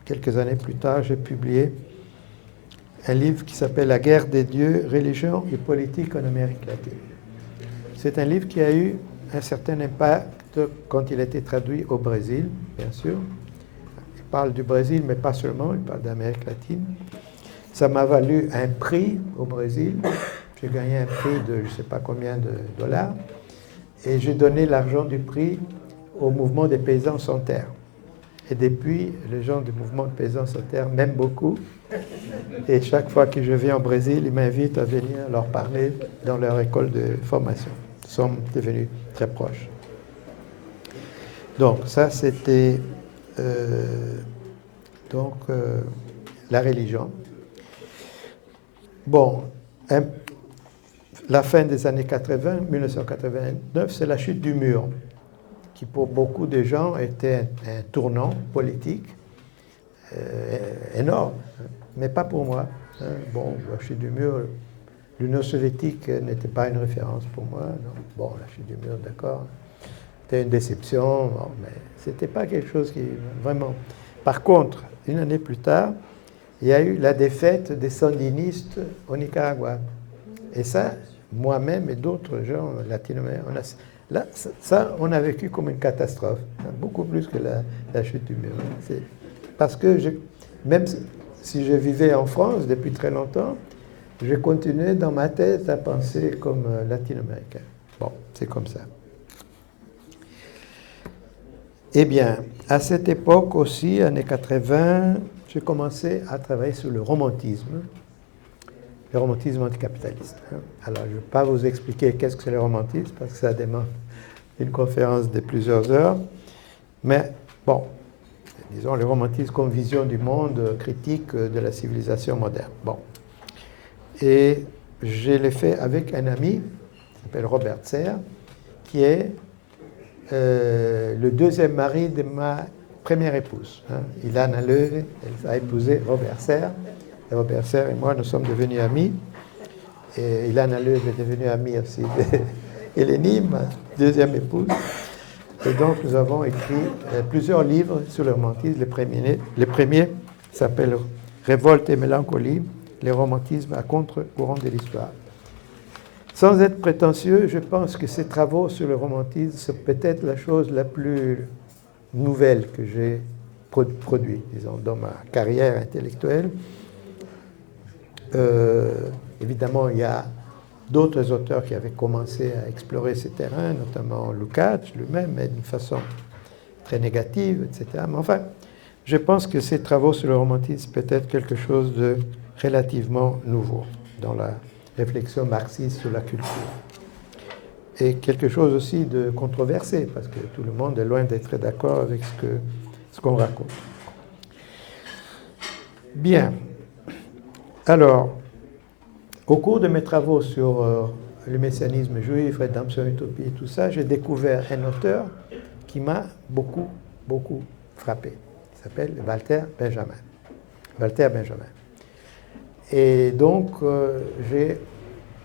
quelques années plus tard, j'ai publié un livre qui s'appelle La guerre des dieux, religion et politique en Amérique latine. C'est un livre qui a eu un certain impact quand il a été traduit au Brésil, bien sûr. Il parle du Brésil, mais pas seulement, il parle d'Amérique latine. Ça m'a valu un prix au Brésil. J'ai gagné un prix de je ne sais pas combien de dollars. Et j'ai donné l'argent du prix au mouvement des paysans sans terre. Et depuis, les gens du mouvement des paysans sans terre m'aiment beaucoup. Et chaque fois que je viens au Brésil, ils m'invitent à venir leur parler dans leur école de formation. Ils sont devenus très proches. Donc ça, c'était la religion. Bon, la fin des années 80, 1989, c'est la chute du mur, qui pour beaucoup de gens était un tournant politique énorme, mais pas pour moi. Bon, la chute du mur, l'Union soviétique n'était pas une référence pour moi. Non. Bon, la chute du mur, d'accord. C'était une déception, bon, mais ce n'était pas quelque chose qui vraiment... Par contre, une année plus tard, il y a eu la défaite des sandinistes au Nicaragua. Et ça, moi-même et d'autres gens latino-américains, on a vécu comme une catastrophe, beaucoup plus que la chute du mur. C'est parce que même si je vivais en France depuis très longtemps, je continuais dans ma tête à penser comme latino-américain. Bon, c'est comme ça. Eh bien, à cette époque aussi, années 80, j'ai commencé à travailler sur le romantisme anticapitaliste. Alors, je ne vais pas vous expliquer qu'est-ce que c'est le romantisme, parce que ça demande une conférence de plusieurs heures. Mais bon, disons le romantisme comme vision du monde critique de la civilisation moderne. Bon. Et je l'ai fait avec un ami, qui s'appelle Robert Serre, qui est le deuxième mari de ma première épouse. Ilana Löwe, elle a épousé Robert Serre. Et Robert Serre et moi, nous sommes devenus amis. Et Ilana Löwe est devenue amie aussi d'Hélénie, ma deuxième épouse. Et donc, nous avons écrit plusieurs livres sur le romantisme. Les premiers s'appellent Révolte et mélancolie, les romantismes à contre-courant de l'histoire. Sans être prétentieux, je pense que ces travaux sur le romantisme, c'est peut-être la chose la plus nouvelle que j'ai produite, disons, dans ma carrière intellectuelle. Évidemment, il y a d'autres auteurs qui avaient commencé à explorer ces terrains, notamment Lukács lui-même, mais d'une façon très négative, etc. Mais enfin, je pense que ces travaux sur le romantisme peut être quelque chose de relativement nouveau dans la réflexion marxiste sur la culture. Et quelque chose aussi de controversé, parce que tout le monde est loin d'être d'accord avec ce qu'on raconte. Bien. Alors, au cours de mes travaux sur le messianisme juif, rédemption, utopie et tout ça, j'ai découvert un auteur qui m'a beaucoup, beaucoup frappé. Il s'appelle Walter Benjamin. Walter Benjamin. Et donc, j'ai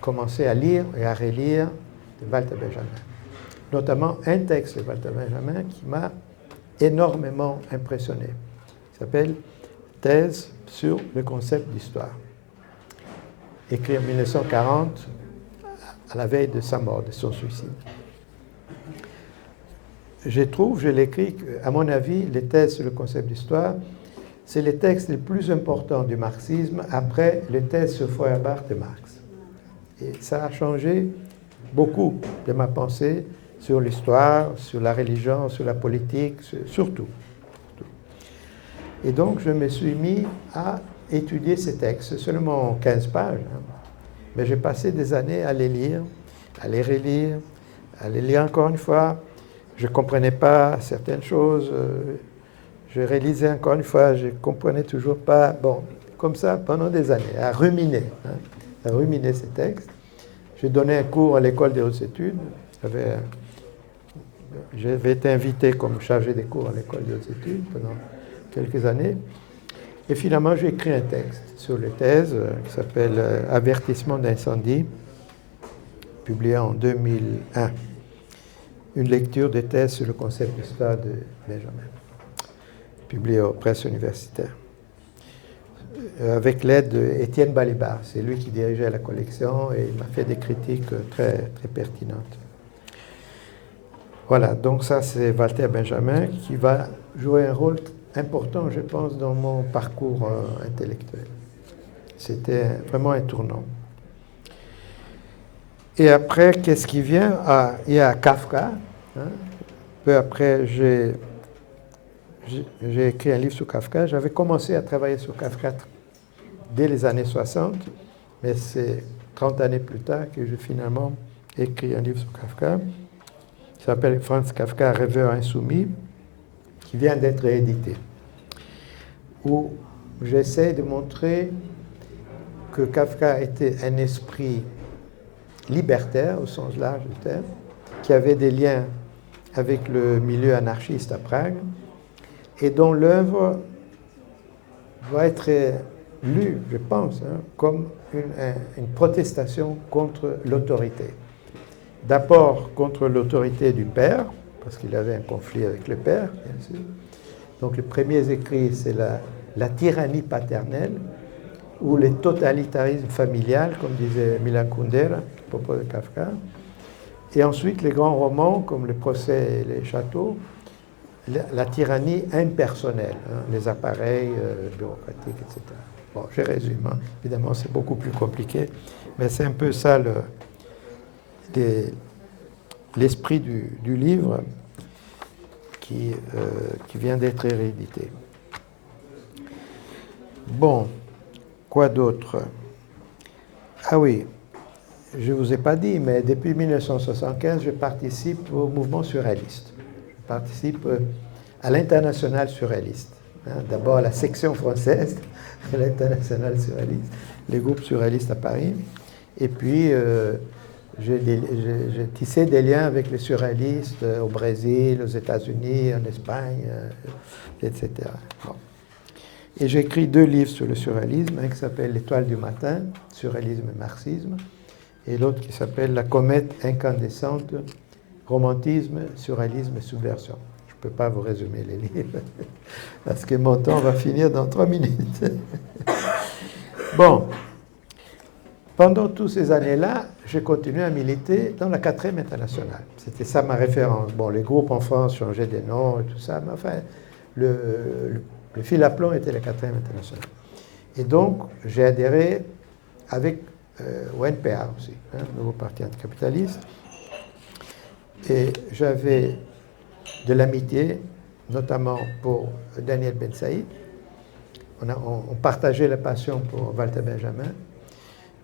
commencé à lire et à relire Walter Benjamin. Notamment un texte de Walter Benjamin qui m'a énormément impressionné. Il s'appelle Thèse sur le concept d'histoire. Écrit en 1940, à la veille de sa mort, de son suicide. Je l'écris, à mon avis, les thèses sur le concept d'histoire, c'est les textes les plus importants du marxisme après les thèses sur Feuerbach de Marx. Et ça a changé beaucoup de ma pensée sur l'histoire, sur la religion, sur la politique, surtout. Et donc, je me suis mis à étudier ces textes, seulement 15 pages, mais j'ai passé des années à les lire, à les relire, à les lire encore une fois. Je ne comprenais pas certaines choses, je réalisais encore une fois, je ne comprenais toujours pas. Bon, comme ça, pendant des années, à ruminer ces textes. J'ai donné un cours à l'école des hautes études. J'avais été invité comme chargé des cours à l'école des hautes études pendant quelques années. Et finalement, j'ai écrit un texte sur les thèses qui s'appelle Avertissement d'incendie, publié en 2001. Une lecture des thèses sur le concept d'histoire de Benjamin, publié aux presses universitaires. Avec l'aide d'Étienne Balibar. C'est lui qui dirigeait la collection et il m'a fait des critiques très, très pertinentes. Voilà, donc ça c'est Walter Benjamin qui va jouer un rôle important, je pense, dans mon parcours intellectuel. C'était vraiment un tournant. Et après, qu'est-ce qui vient? Il y a Kafka. Hein. Peu après, j'ai écrit un livre sur Kafka. J'avais commencé à travailler sur Kafka dès les années 60, mais c'est 30 années plus tard que j'ai finalement écrit un livre sur Kafka, qui s'appelle Franz Kafka, Rêveur insoumis, qui vient d'être réédité, où j'essaie de montrer que Kafka était un esprit libertaire, au sens large du terme, qui avait des liens avec le milieu anarchiste à Prague, et dont l'œuvre doit être lue, je pense, comme une protestation contre l'autorité. D'abord contre l'autorité du père, parce qu'il avait un conflit avec le père, bien sûr. Donc les premiers écrits, c'est la tyrannie paternelle, ou le totalitarisme familial, comme disait Milan Kundera, à propos de Kafka. Et ensuite, les grands romans, comme Le procès et les châteaux, la tyrannie impersonnelle, les appareils bureaucratiques, etc. Bon, je résume, évidemment, c'est beaucoup plus compliqué, mais c'est un peu ça l'esprit du livre qui vient d'être réédité. Bon. Quoi d'autre? Ah oui, je ne vous ai pas dit, mais depuis 1975, je participe au mouvement surréaliste. Je participe à l'international surréaliste. D'abord à la section française de l'international surréaliste, les groupes surréalistes à Paris. Et puis, j'ai tissé des liens avec les surréalistes au Brésil, aux États-Unis, en Espagne, etc. Bon. Et j'écris 2 livres sur le surréalisme, un qui s'appelle L'Étoile du matin, surréalisme et marxisme, et l'autre qui s'appelle La comète incandescente, romantisme, surréalisme et subversion. Je ne peux pas vous résumer les livres, parce que mon temps va finir dans 3 minutes. Bon, pendant toutes ces années-là, j'ai continué à militer dans la 4e internationale. C'était ça ma référence. Bon, les groupes en France changeaient des noms et tout ça, mais enfin, le fil à plomb était la 4e internationale. Et donc, j'ai adhéré avec au NPA aussi, le nouveau parti anticapitaliste. Et j'avais de l'amitié, notamment pour Daniel Ben Saïd. On partageait la passion pour Walter Benjamin.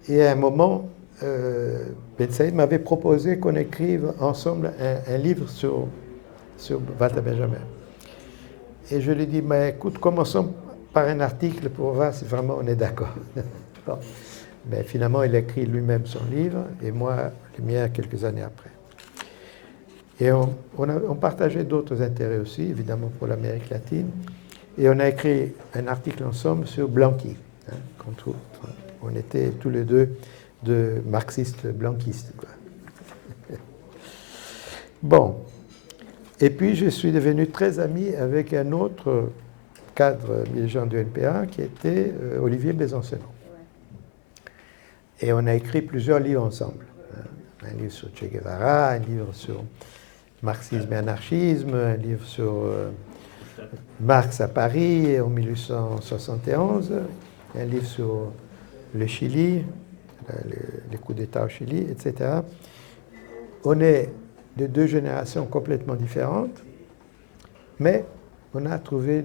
Et à un moment, Ben Saïd m'avait proposé qu'on écrive ensemble un livre sur Walter Benjamin. Et je lui ai dit, mais écoute, commençons par un article pour voir si vraiment on est d'accord. Bon. Mais finalement, il a écrit lui-même son livre, et moi, le mien, quelques années après. Et on partageait d'autres intérêts aussi, évidemment pour l'Amérique latine. Et on a écrit un article ensemble sur Blanqui. On était tous les deux de marxistes blanquistes, quoi. Bon. Et puis, je suis devenu très ami avec un autre cadre militant du NPA qui était Olivier Besancenot. Et on a écrit plusieurs livres ensemble. Un livre sur Che Guevara, un livre sur marxisme et anarchisme, un livre sur Marx à Paris en 1871, un livre sur le Chili, les coups d'État au Chili, etc. On est de 2 générations complètement différentes, mais on a trouvé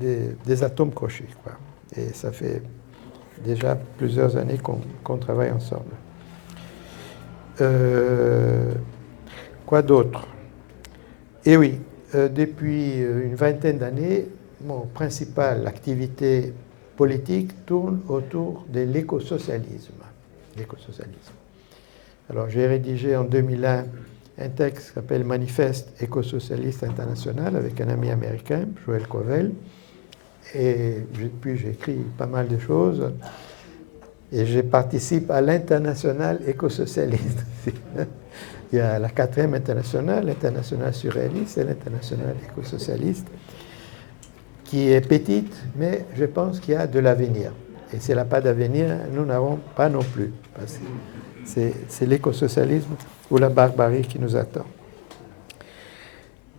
des atomes crochés, quoi. Et ça fait déjà plusieurs années qu'on travaille ensemble. Quoi d'autre? Et oui, depuis une vingtaine d'années, mon principale activité politique tourne autour de l'écosocialisme. Alors, j'ai rédigé en 2001 un texte qui s'appelle Manifeste écosocialiste international avec un ami américain, Joël Covel. Et puis, j'ai écrit pas mal de choses. Et je participe à l'international écosocialiste. Il y a la 4e internationale, l'international surréaliste et l'international écosocialiste, qui est petite, mais je pense qu'il y a de l'avenir. Et s'il n'y a pas d'avenir, nous n'avons pas non plus. Parce que c'est l'écosocialisme ou la barbarie qui nous attend.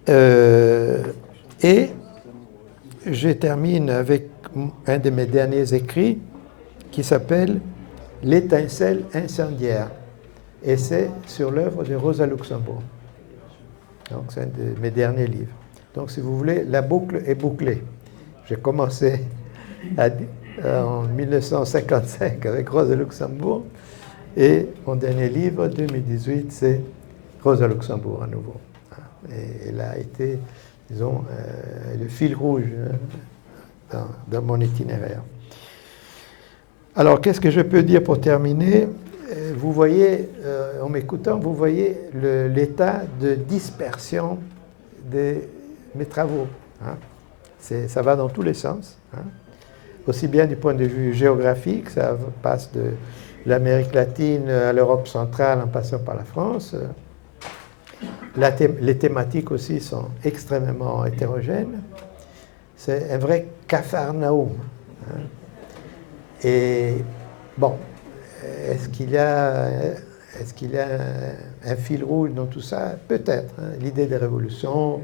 Et je termine avec un de mes derniers écrits qui s'appelle L'étincelle incendiaire. Et c'est sur l'œuvre de Rosa Luxembourg. Donc, c'est un de mes derniers livres. Donc, si vous voulez, la boucle est bouclée. J'ai commencé en 1955 avec Rosa Luxembourg. Et mon dernier livre, 2018, c'est Rosa Luxembourg à nouveau. Et elle a été, disons, le fil rouge dans mon itinéraire. Alors, qu'est-ce que je peux dire pour terminer? Vous voyez, en m'écoutant, vous voyez l'état de dispersion de mes travaux. Hein. Ça va dans tous les sens. Hein. Aussi bien du point de vue géographique, ça passe de l'Amérique latine à l'Europe centrale en passant par la France. Les thématiques aussi sont extrêmement hétérogènes. C'est un vrai capharnaüm. Hein. Et bon, est-ce qu'il y a un fil rouge dans tout ça? Peut-être. Hein. L'idée des révolutions,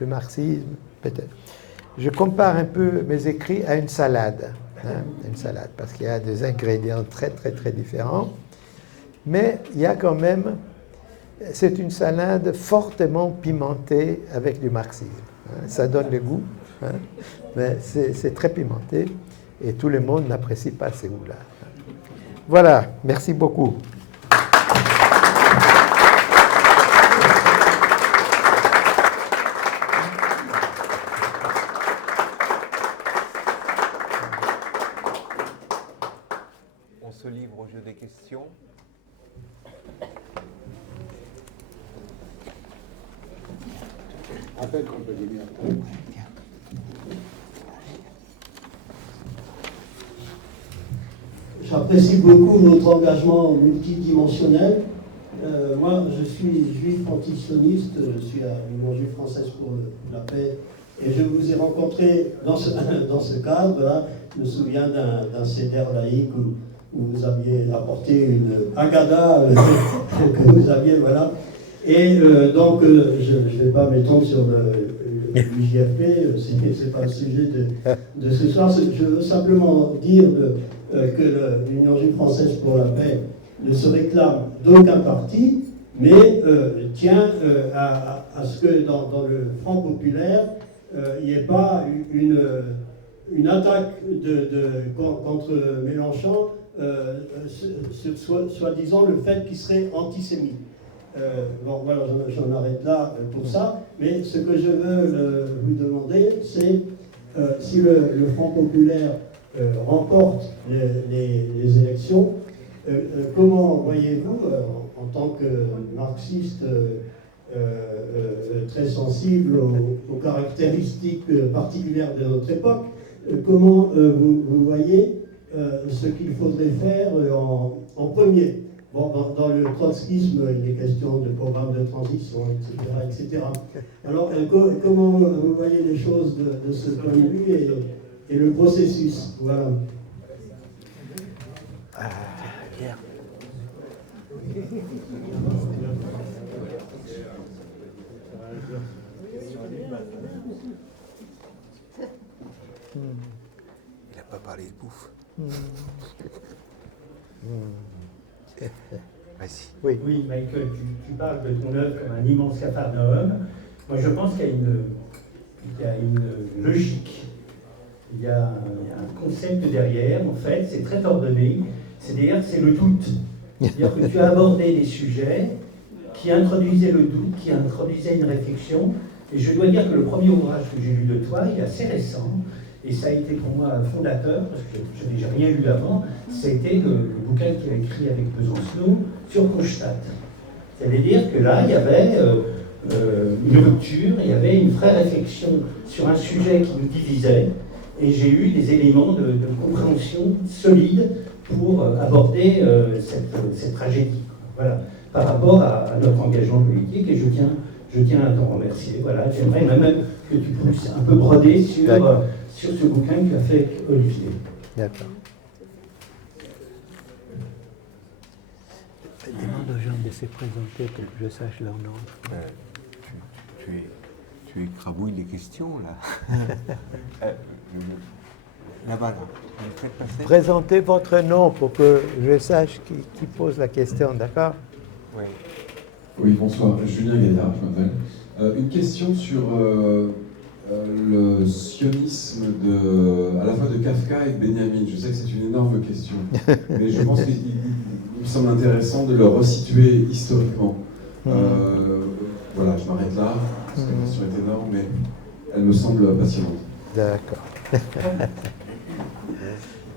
le marxisme, peut-être. Je compare un peu mes écrits à une salade. Hein, une salade, parce qu'il y a des ingrédients très, très, très différents. Mais il y a quand même... C'est une salade fortement pimentée avec du marxisme. Hein. Ça donne le goût, hein, mais c'est très pimenté. Et tout le monde n'apprécie pas ces goûts-là. Voilà, merci beaucoup. On se livre au jeu des questions. Appelle qu'on peut dire. J'apprécie beaucoup votre engagement multidimensionnel. Moi, je suis juif antisioniste, je suis à l'Union juive française pour la paix, et je vous ai rencontré dans ce cadre-là. Je me souviens d'un seder laïque où vous aviez apporté une agada que vous aviez, voilà. Et donc, je ne vais pas m'étendre sur le JFP, c'est pas le sujet de ce soir. Je veux simplement dire que l'Union juive française pour la paix ne se réclame d'aucun parti, mais tient à ce que dans le Front populaire, il n'y ait pas une attaque contre Mélenchon sur soi-disant le fait qu'il serait antisémite. Bon, voilà, j'en arrête là pour ça. Mais ce que je veux vous demander, c'est si le Front populaire remporte les élections, comment voyez-vous, en tant que marxiste très sensible aux caractéristiques particulières de notre époque, comment vous voyez ce qu'il faudrait faire en premier? Bon, dans le trotskisme, il est question de programme de transition, etc. etc. Alors, comment vous voyez les choses de ce point de vue et le processus? Voilà. Pierre. Il n'a pas parlé de bouffe. Vas-y. Oui. Oui, Michael, tu parles de ton œuvre comme un immense capharnaüm. Moi, je pense qu'il y a une logique. Il y a un concept derrière, en fait, c'est très ordonné. C'est-à-dire que c'est le doute. C'est-à-dire que tu as abordé des sujets qui introduisaient le doute, qui introduisaient une réflexion. Et je dois dire que le premier ouvrage que j'ai lu de toi, il est assez récent. Et ça a été pour moi fondateur, parce que je n'ai rien lu avant. C'était le bouquin qu'il a écrit avec Besancenot sur Kronstadt. C'est-à-dire que là, il y avait une rupture, il y avait une vraie réflexion sur un sujet qui nous divisait. Et j'ai eu des éléments de compréhension solide pour aborder cette tragédie. Voilà, par rapport à notre engagement politique, et je tiens à t'en remercier. Voilà, j'aimerais même que tu puisses un peu broder sur ce bouquin que tu as fait avec Olivier. D'accord. Demande aux gens de se présenter pour que je sache leur nom. Tu écrabouilles les questions, là. Là-bas, là. Vous faites passer. Présentez votre nom pour que je sache qui pose la question, d'accord? Oui. Oui, bonsoir. Julien Gaillard, je m'appelle. Une question sur le sionisme à la fois de Kafka et de Benjamin. Je sais que c'est une énorme question, mais je pense qu'il me semble intéressant de le resituer historiquement. Voilà, je m'arrête là, parce que la question est énorme, mais elle me semble passionnante. D'accord.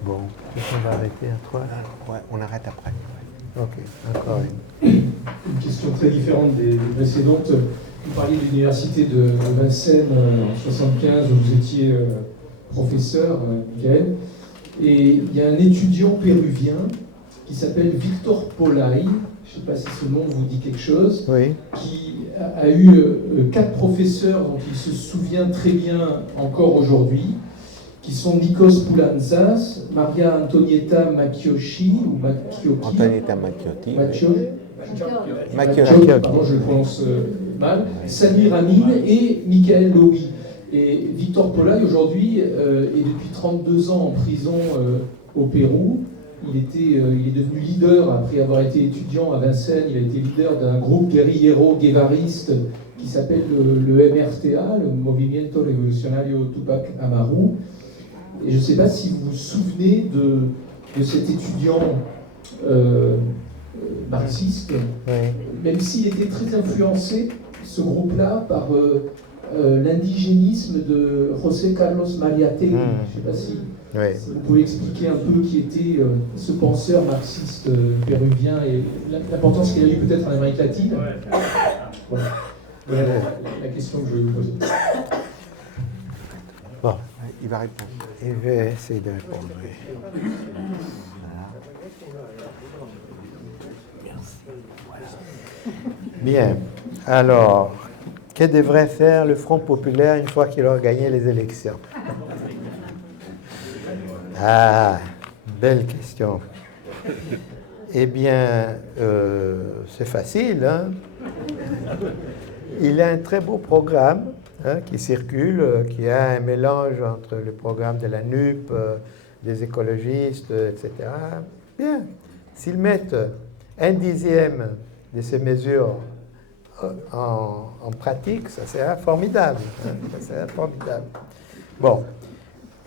Bon, on va arrêter à 3. Ouais, on arrête après. Ok, encore une. Une question très différente des précédentes. Vous parliez de l'université de Vincennes en 1975, où vous étiez professeur, Michael. Et il y a un étudiant péruvien qui s'appelle Victor Polay, je ne sais pas si ce nom vous dit quelque chose, Oui. qui a eu 4 professeurs dont il se souvient très bien encore aujourd'hui, qui sont Nikos Poulantzas, Maria Antonietta Macchiocchi, ou Macchiocchi. Antonietta Macchiotti. Macchiocchi, pardon, je le prononce mal. Samir Amin et Michael Lowy. Et Victor Polay, aujourd'hui, est depuis 32 ans en prison au Pérou. Il est devenu leader, après avoir été étudiant à Vincennes, il a été leader d'un groupe guerrillero guevariste qui s'appelle le MRTA, le Movimiento Revolucionario Tupac Amaru. Et je ne sais pas si vous vous souvenez de cet étudiant marxiste, Oui. même s'il était très influencé, ce groupe-là, par l'indigénisme de José Carlos Mariátegui. Je ne sais pas si vous pouvez expliquer un peu qui était ce penseur marxiste péruvien et l'importance qu'il a eu peut-être en Amérique latine. Voilà la question que je vais vous poser. Bon, Il va répondre. je vais essayer de répondre. Bien. Alors, que devrait faire le Front populaire une fois qu'il aura gagné les élections? Ah, belle question. Eh bien, c'est facile, hein? Il a un très beau programme qui circule, qui a un mélange entre le programme de la NUP, des écologistes, etc. Bien. S'ils mettent 1/10 de ces mesures en pratique, ça sera formidable. Ça sera formidable. Bon.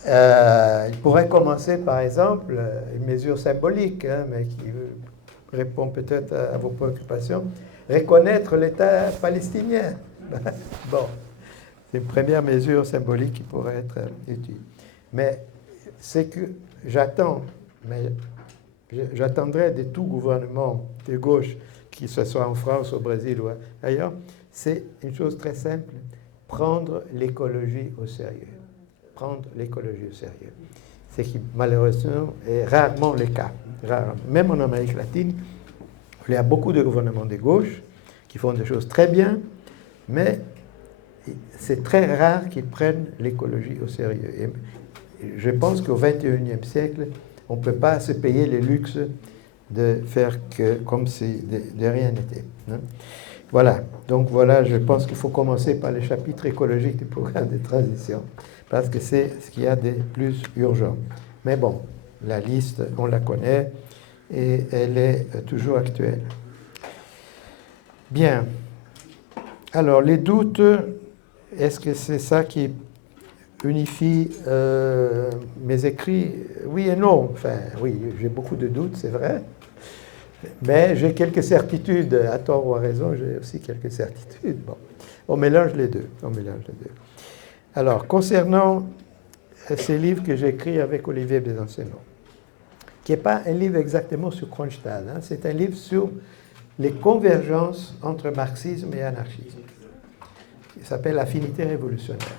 Il pourrait commencer, par exemple, une mesure symbolique, mais qui répond peut-être à vos préoccupations, reconnaître l'État palestinien. Bon, c'est une première mesure symbolique qui pourrait être utile. Mais c'est que j'attendrai de tout gouvernement de gauche, qu'il soit en France, au Brésil ou ailleurs, c'est une chose très simple, prendre l'écologie au sérieux. Prendre l'écologie au sérieux. Ce qui, malheureusement, est rarement le cas. Rarement. Même en Amérique latine, il y a beaucoup de gouvernements de gauche qui font des choses très bien, mais c'est très rare qu'ils prennent l'écologie au sérieux. Et je pense qu'au XXIe siècle, on ne peut pas se payer le luxe de faire comme si de rien n'était. Voilà. Donc voilà, je pense qu'il faut commencer par le chapitre écologique du programme de transition, parce que c'est ce qu'il y a de plus urgent. Mais bon, la liste, on la connaît et elle est toujours actuelle. Bien. Alors, les doutes, est-ce que c'est ça qui unifie mes écrits? Oui et non. Enfin, oui, j'ai beaucoup de doutes, c'est vrai. Mais j'ai quelques certitudes, à tort ou à raison, j'ai aussi quelques certitudes. Bon, on mélange les deux. Alors, concernant ces livres que j'ai écrits avec Olivier Besancenot, qui n'est pas un livre exactement sur Kronstadt, c'est un livre sur les convergences entre marxisme et anarchisme, qui s'appelle Affinité révolutionnaire.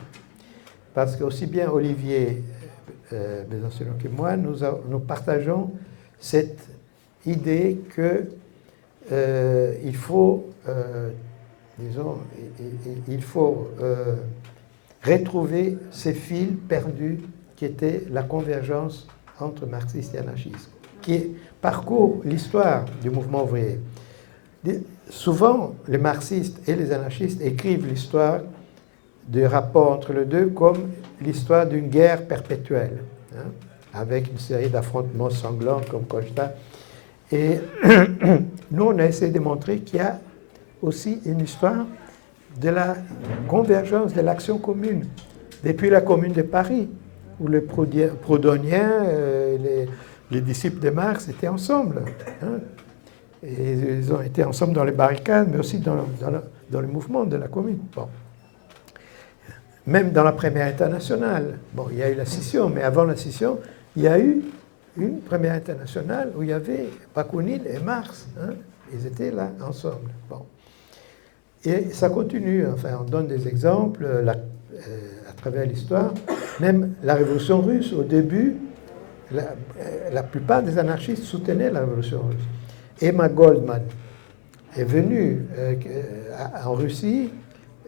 Parce que aussi bien Olivier Besancenot que moi, nous partageons cette idée que il faut, retrouver ces fils perdus qui étaient la convergence entre marxisme et anarchisme, qui parcourt l'histoire du mouvement ouvrier. Souvent, les marxistes et les anarchistes écrivent l'histoire du rapport entre les deux comme l'histoire d'une guerre perpétuelle. hein, avec une série d'affrontements sanglants comme Kronstadt. Et nous, on a essayé de montrer qu'il y a aussi une histoire de la convergence de l'action commune, depuis la Commune de Paris, où les Proudhoniens, les disciples de Marx étaient ensemble. Hein. Et ils ont été ensemble dans les barricades, mais aussi dans le mouvement de la Commune. Bon. Même dans la première internationale, bon, il y a eu la scission, mais avant la scission, il y a eu une première internationale où il y avait Bakounine et Marx. Hein. Ils étaient là ensemble. Bon. Et ça continue. Enfin, on donne des exemples à travers l'histoire. Même la révolution russe, au début, la plupart des anarchistes soutenaient la révolution russe. Emma Goldman est venue en Russie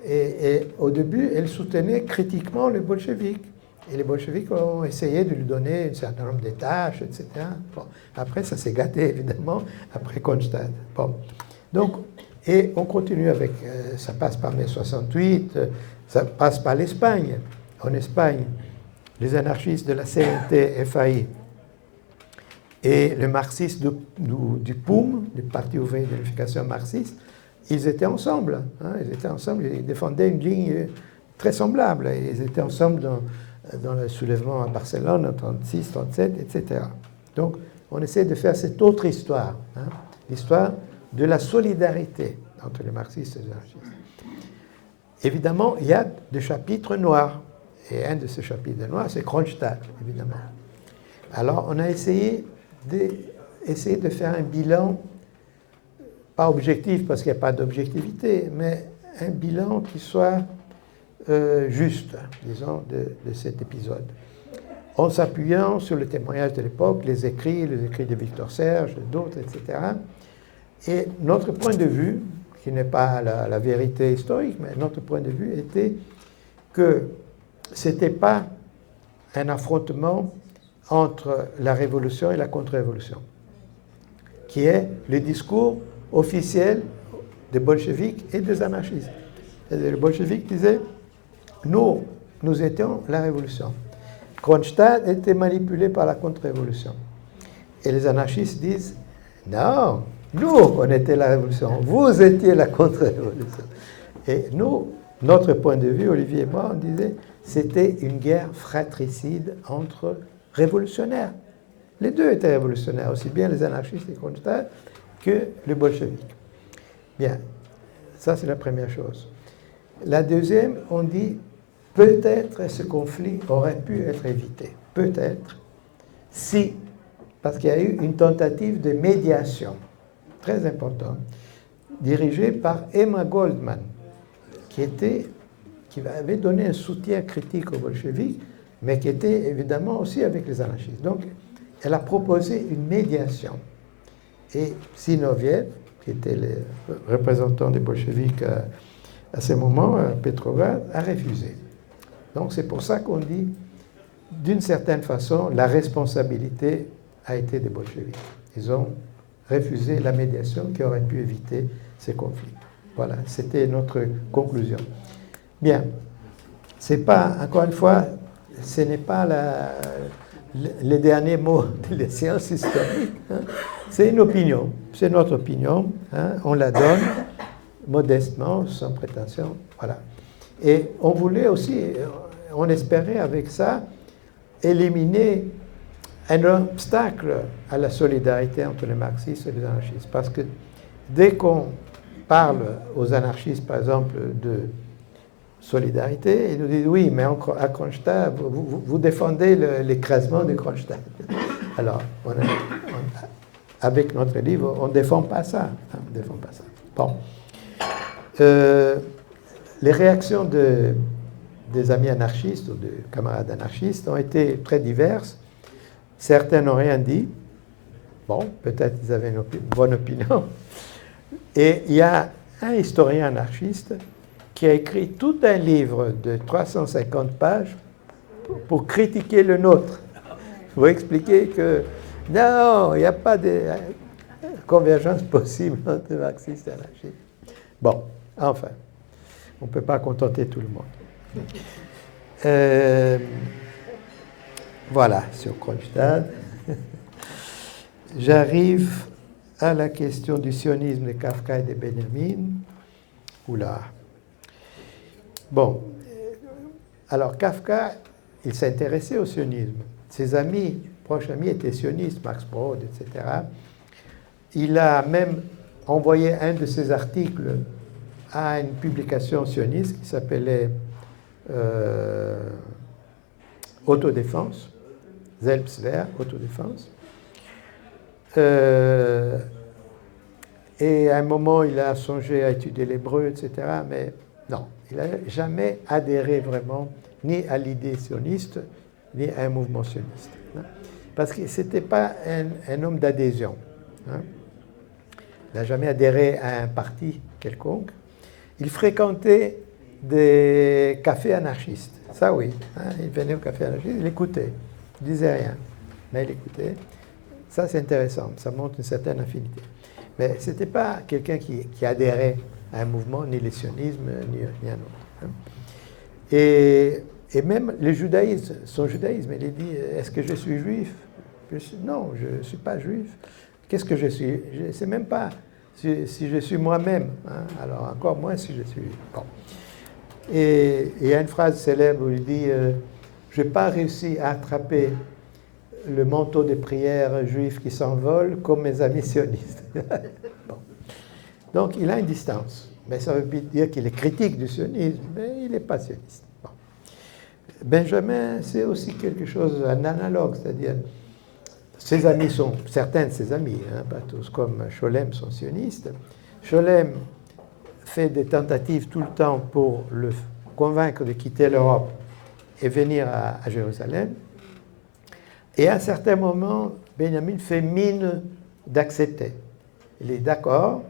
et au début, elle soutenait critiquement les bolcheviks. Et les bolcheviks ont essayé de lui donner un certain nombre de tâches, etc. Bon. Après, ça s'est gâté, évidemment, après Kronstadt. Bon. Donc, et on continue avec, ça passe par mai 68, ça passe par l'Espagne. En Espagne, les anarchistes de la CNT, FAI, et les marxistes du POUM, du Parti ouvrier d'unification marxiste, ils étaient ensemble. Hein, ils étaient ensemble, ils défendaient une ligne très semblable. Ils étaient ensemble dans le soulèvement à Barcelone en 1936, 1937, etc. Donc, on essaie de faire cette autre histoire, hein, l'histoire de la solidarité entre les marxistes et les anarchistes. Évidemment, il y a des chapitres noirs. Et un de ces chapitres noirs, c'est Kronstadt, évidemment. Alors, on a essayé de faire un bilan, pas objectif parce qu'il n'y a pas d'objectivité, mais un bilan qui soit juste, disons, de cet épisode. En s'appuyant sur le témoignage de l'époque, les écrits de Victor Serge, d'autres, etc. Et notre point de vue, qui n'est pas la vérité historique, mais notre point de vue était que ce n'était pas un affrontement entre la révolution et la contre-révolution, qui est le discours officiel des bolcheviks et des anarchistes. Les bolcheviks disaient « nous étions la révolution ». Kronstadt était manipulé par la contre-révolution. Et les anarchistes disent « non, nous, on était la révolution, vous étiez la contre-révolution ». Et nous, notre point de vue, Olivier et moi, on disait c'était une guerre fratricide entre révolutionnaires. Les deux étaient révolutionnaires, aussi bien les anarchistes et Kronstadt que les bolcheviks. Bien, ça c'est la première chose. La deuxième, on dit peut-être ce conflit aurait pu être évité. Peut-être, si, parce qu'il y a eu une tentative de médiation très importante, dirigée par Emma Goldman, qui avait donné un soutien critique aux bolcheviks, mais qui était évidemment aussi avec les anarchistes. Donc, elle a proposé une médiation. Et Zinoviev, qui était le représentant des bolcheviks à ce moment, à Petrograd, a refusé. Donc, c'est pour ça qu'on dit, d'une certaine façon, la responsabilité a été des bolcheviks. Ils ont refusé la médiation qui aurait pu éviter ces conflits. Voilà, c'était notre conclusion. Bien, c'est pas, encore une fois, ce n'est pas les derniers mots de la science historique. Hein. C'est une opinion, c'est notre opinion. Hein. On la donne modestement, sans prétention. Voilà. Et on voulait aussi, on espérait avec ça, éliminer un obstacle à la solidarité entre les marxistes et les anarchistes. Parce que dès qu'on parle aux anarchistes, par exemple, de solidarité, ils nous disent oui, mais à Kronstadt, vous défendez l'écrasement de Kronstadt. Alors, avec notre livre, on ne défend pas ça. Hein, on défend pas ça. Bon. Les réactions des amis anarchistes ou de camarades anarchistes ont été très diverses. Certains n'ont rien dit. Bon, peut-être qu'ils avaient une bonne opinion. Et il y a un historien anarchiste qui a écrit tout un livre de 350 pages pour critiquer le nôtre, pour expliquer que non, il n'y a pas de convergence possible entre marxistes et anarchistes. Bon, enfin, on ne peut pas contenter tout le monde. Voilà, sur Kronstadt. J'arrive à la question du sionisme de Kafka et de Benjamin. Oula. Bon, alors Kafka, il s'intéressait au sionisme. Ses amis, proches amis, étaient sionistes, Max Brod, etc. Il a même envoyé un de ses articles à une publication sioniste qui s'appelait Autodéfense, Selbstwehr, Autodéfense. Et à un moment, il a songé à étudier l'hébreu, etc. Mais non, il n'a jamais adhéré vraiment ni à l'idée sioniste, ni à un mouvement sioniste. Parce que ce n'était pas un homme d'adhésion. Il n'a jamais adhéré à un parti quelconque. Il fréquentait des cafés anarchistes. Ça, oui. Il venait au café anarchiste, il écoutait. Il ne disait rien, mais il écoutait. Ça, c'est intéressant. Ça montre une certaine affinité. Mais ce n'était pas quelqu'un qui adhérait à un mouvement, ni le sionisme, ni un autre. Et même le judaïsme, son judaïsme, il dit, est-ce que je suis juif? Non, je ne suis pas juif. Qu'est-ce que je suis? Je ne sais même pas si je suis moi-même. Alors encore moins si je suis... Bon. Et il y a une phrase célèbre où il dit, je n'ai pas réussi à attraper le manteau de prière juif qui s'envole comme mes amis sionistes. Bon. Donc il a une distance. Mais ça veut dire qu'il est critique du sionisme, mais il n'est pas sioniste. Bon. Benjamin, c'est aussi quelque chose, un analogue, c'est-à-dire ses amis sont, certains de ses amis, pas tous, comme Scholem sont sionistes. Scholem fait des tentatives tout le temps pour le convaincre de quitter l'Europe et venir à Jérusalem. Et à un certain moment, Benjamin fait mine d'accepter. Il est d'accord.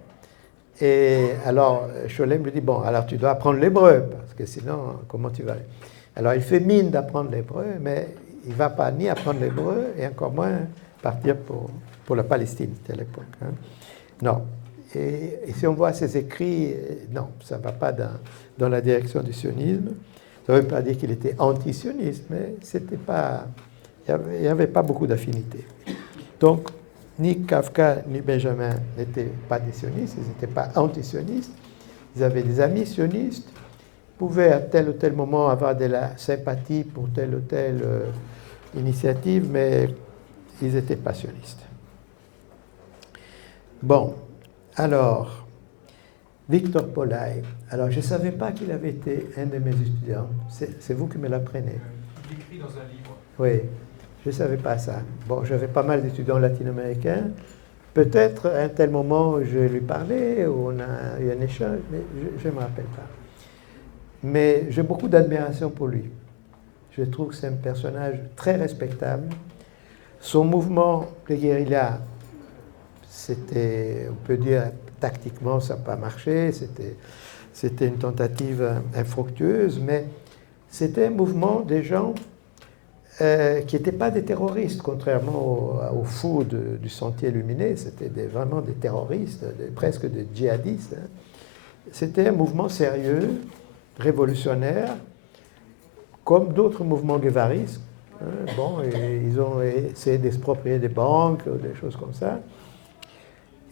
Et alors, Scholem lui dit, bon, alors tu dois apprendre l'hébreu, parce que sinon, comment tu vas... Alors, il fait mine d'apprendre l'hébreu, mais il ne va pas ni apprendre l'hébreu, et encore moins partir pour la Palestine, à l'époque. Non. Et si on voit ses écrits, non, ça ne va pas dans la direction du sionisme. Ça ne veut pas dire qu'il était anti-sioniste, mais c'était pas... Il n'y avait pas beaucoup d'affinités. Donc, ni Kafka ni Benjamin n'étaient pas des sionistes, ils n'étaient pas anti-sionistes. Ils avaient des amis sionistes, pouvaient à tel ou tel moment avoir de la sympathie pour telle ou telle initiative, mais ils n'étaient pas sionistes. Bon, alors, Victor Polay. Alors, je ne savais pas qu'il avait été un de mes étudiants. C'est vous qui me l'apprenez. Il écrit dans un livre. Oui. Je ne savais pas ça. Bon, j'avais pas mal d'étudiants latino-américains. Peut-être à un tel moment, je lui parlais, ou on a eu un échange, mais je ne me rappelle pas. Mais j'ai beaucoup d'admiration pour lui. Je trouve que c'est un personnage très respectable. Son mouvement de guérilla, c'était, on peut dire, tactiquement, ça n'a pas marché. C'était une tentative infructueuse, mais c'était un mouvement des gens qui n'étaient pas des terroristes, contrairement aux fous du Sentier Illuminé. C'était vraiment des terroristes, presque des djihadistes. C'était un mouvement sérieux, révolutionnaire, comme d'autres mouvements guévaristes. Bon, ils ont essayé d'exproprier des banques, des choses comme ça.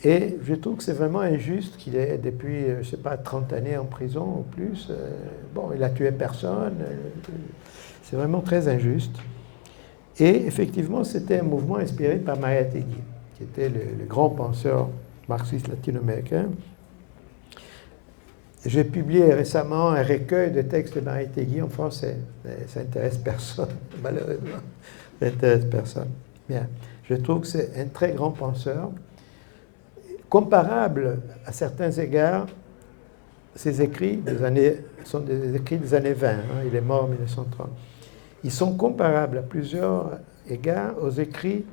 Et je trouve que c'est vraiment injuste qu'il ait, depuis, je ne sais pas, 30 années en prison ou plus. Bon, il a tué personne. C'est vraiment très injuste. Et effectivement, c'était un mouvement inspiré par Mariátegui, qui était le grand penseur marxiste latino-américain. J'ai publié récemment un recueil de textes de Mariátegui en français. Ça n'intéresse personne, malheureusement. Ça n'intéresse personne. Bien. Je trouve que c'est un très grand penseur, comparable à certains égards. Ses écrits sont des écrits des années 20. Il est mort en 1930. Ils sont comparables à plusieurs égards aux écrits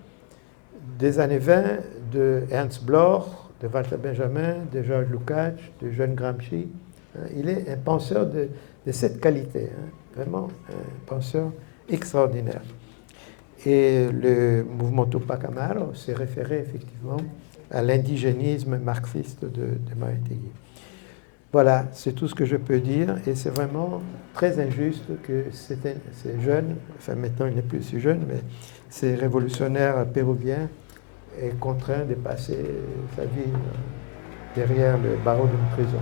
des années 20 de Ernst Bloch, de Walter Benjamin, de Georges Lukács, de John Gramsci. Il est un penseur de cette qualité, vraiment un penseur extraordinaire. Et le mouvement Tupac Amaru s'est référé effectivement à l'indigénisme marxiste de Mariátegui. Voilà, c'est tout ce que je peux dire. Et c'est vraiment très injuste que ces jeunes, enfin maintenant il n'est plus si jeune, mais ces révolutionnaires péruviens est contraint de passer sa vie derrière le barreau d'une prison.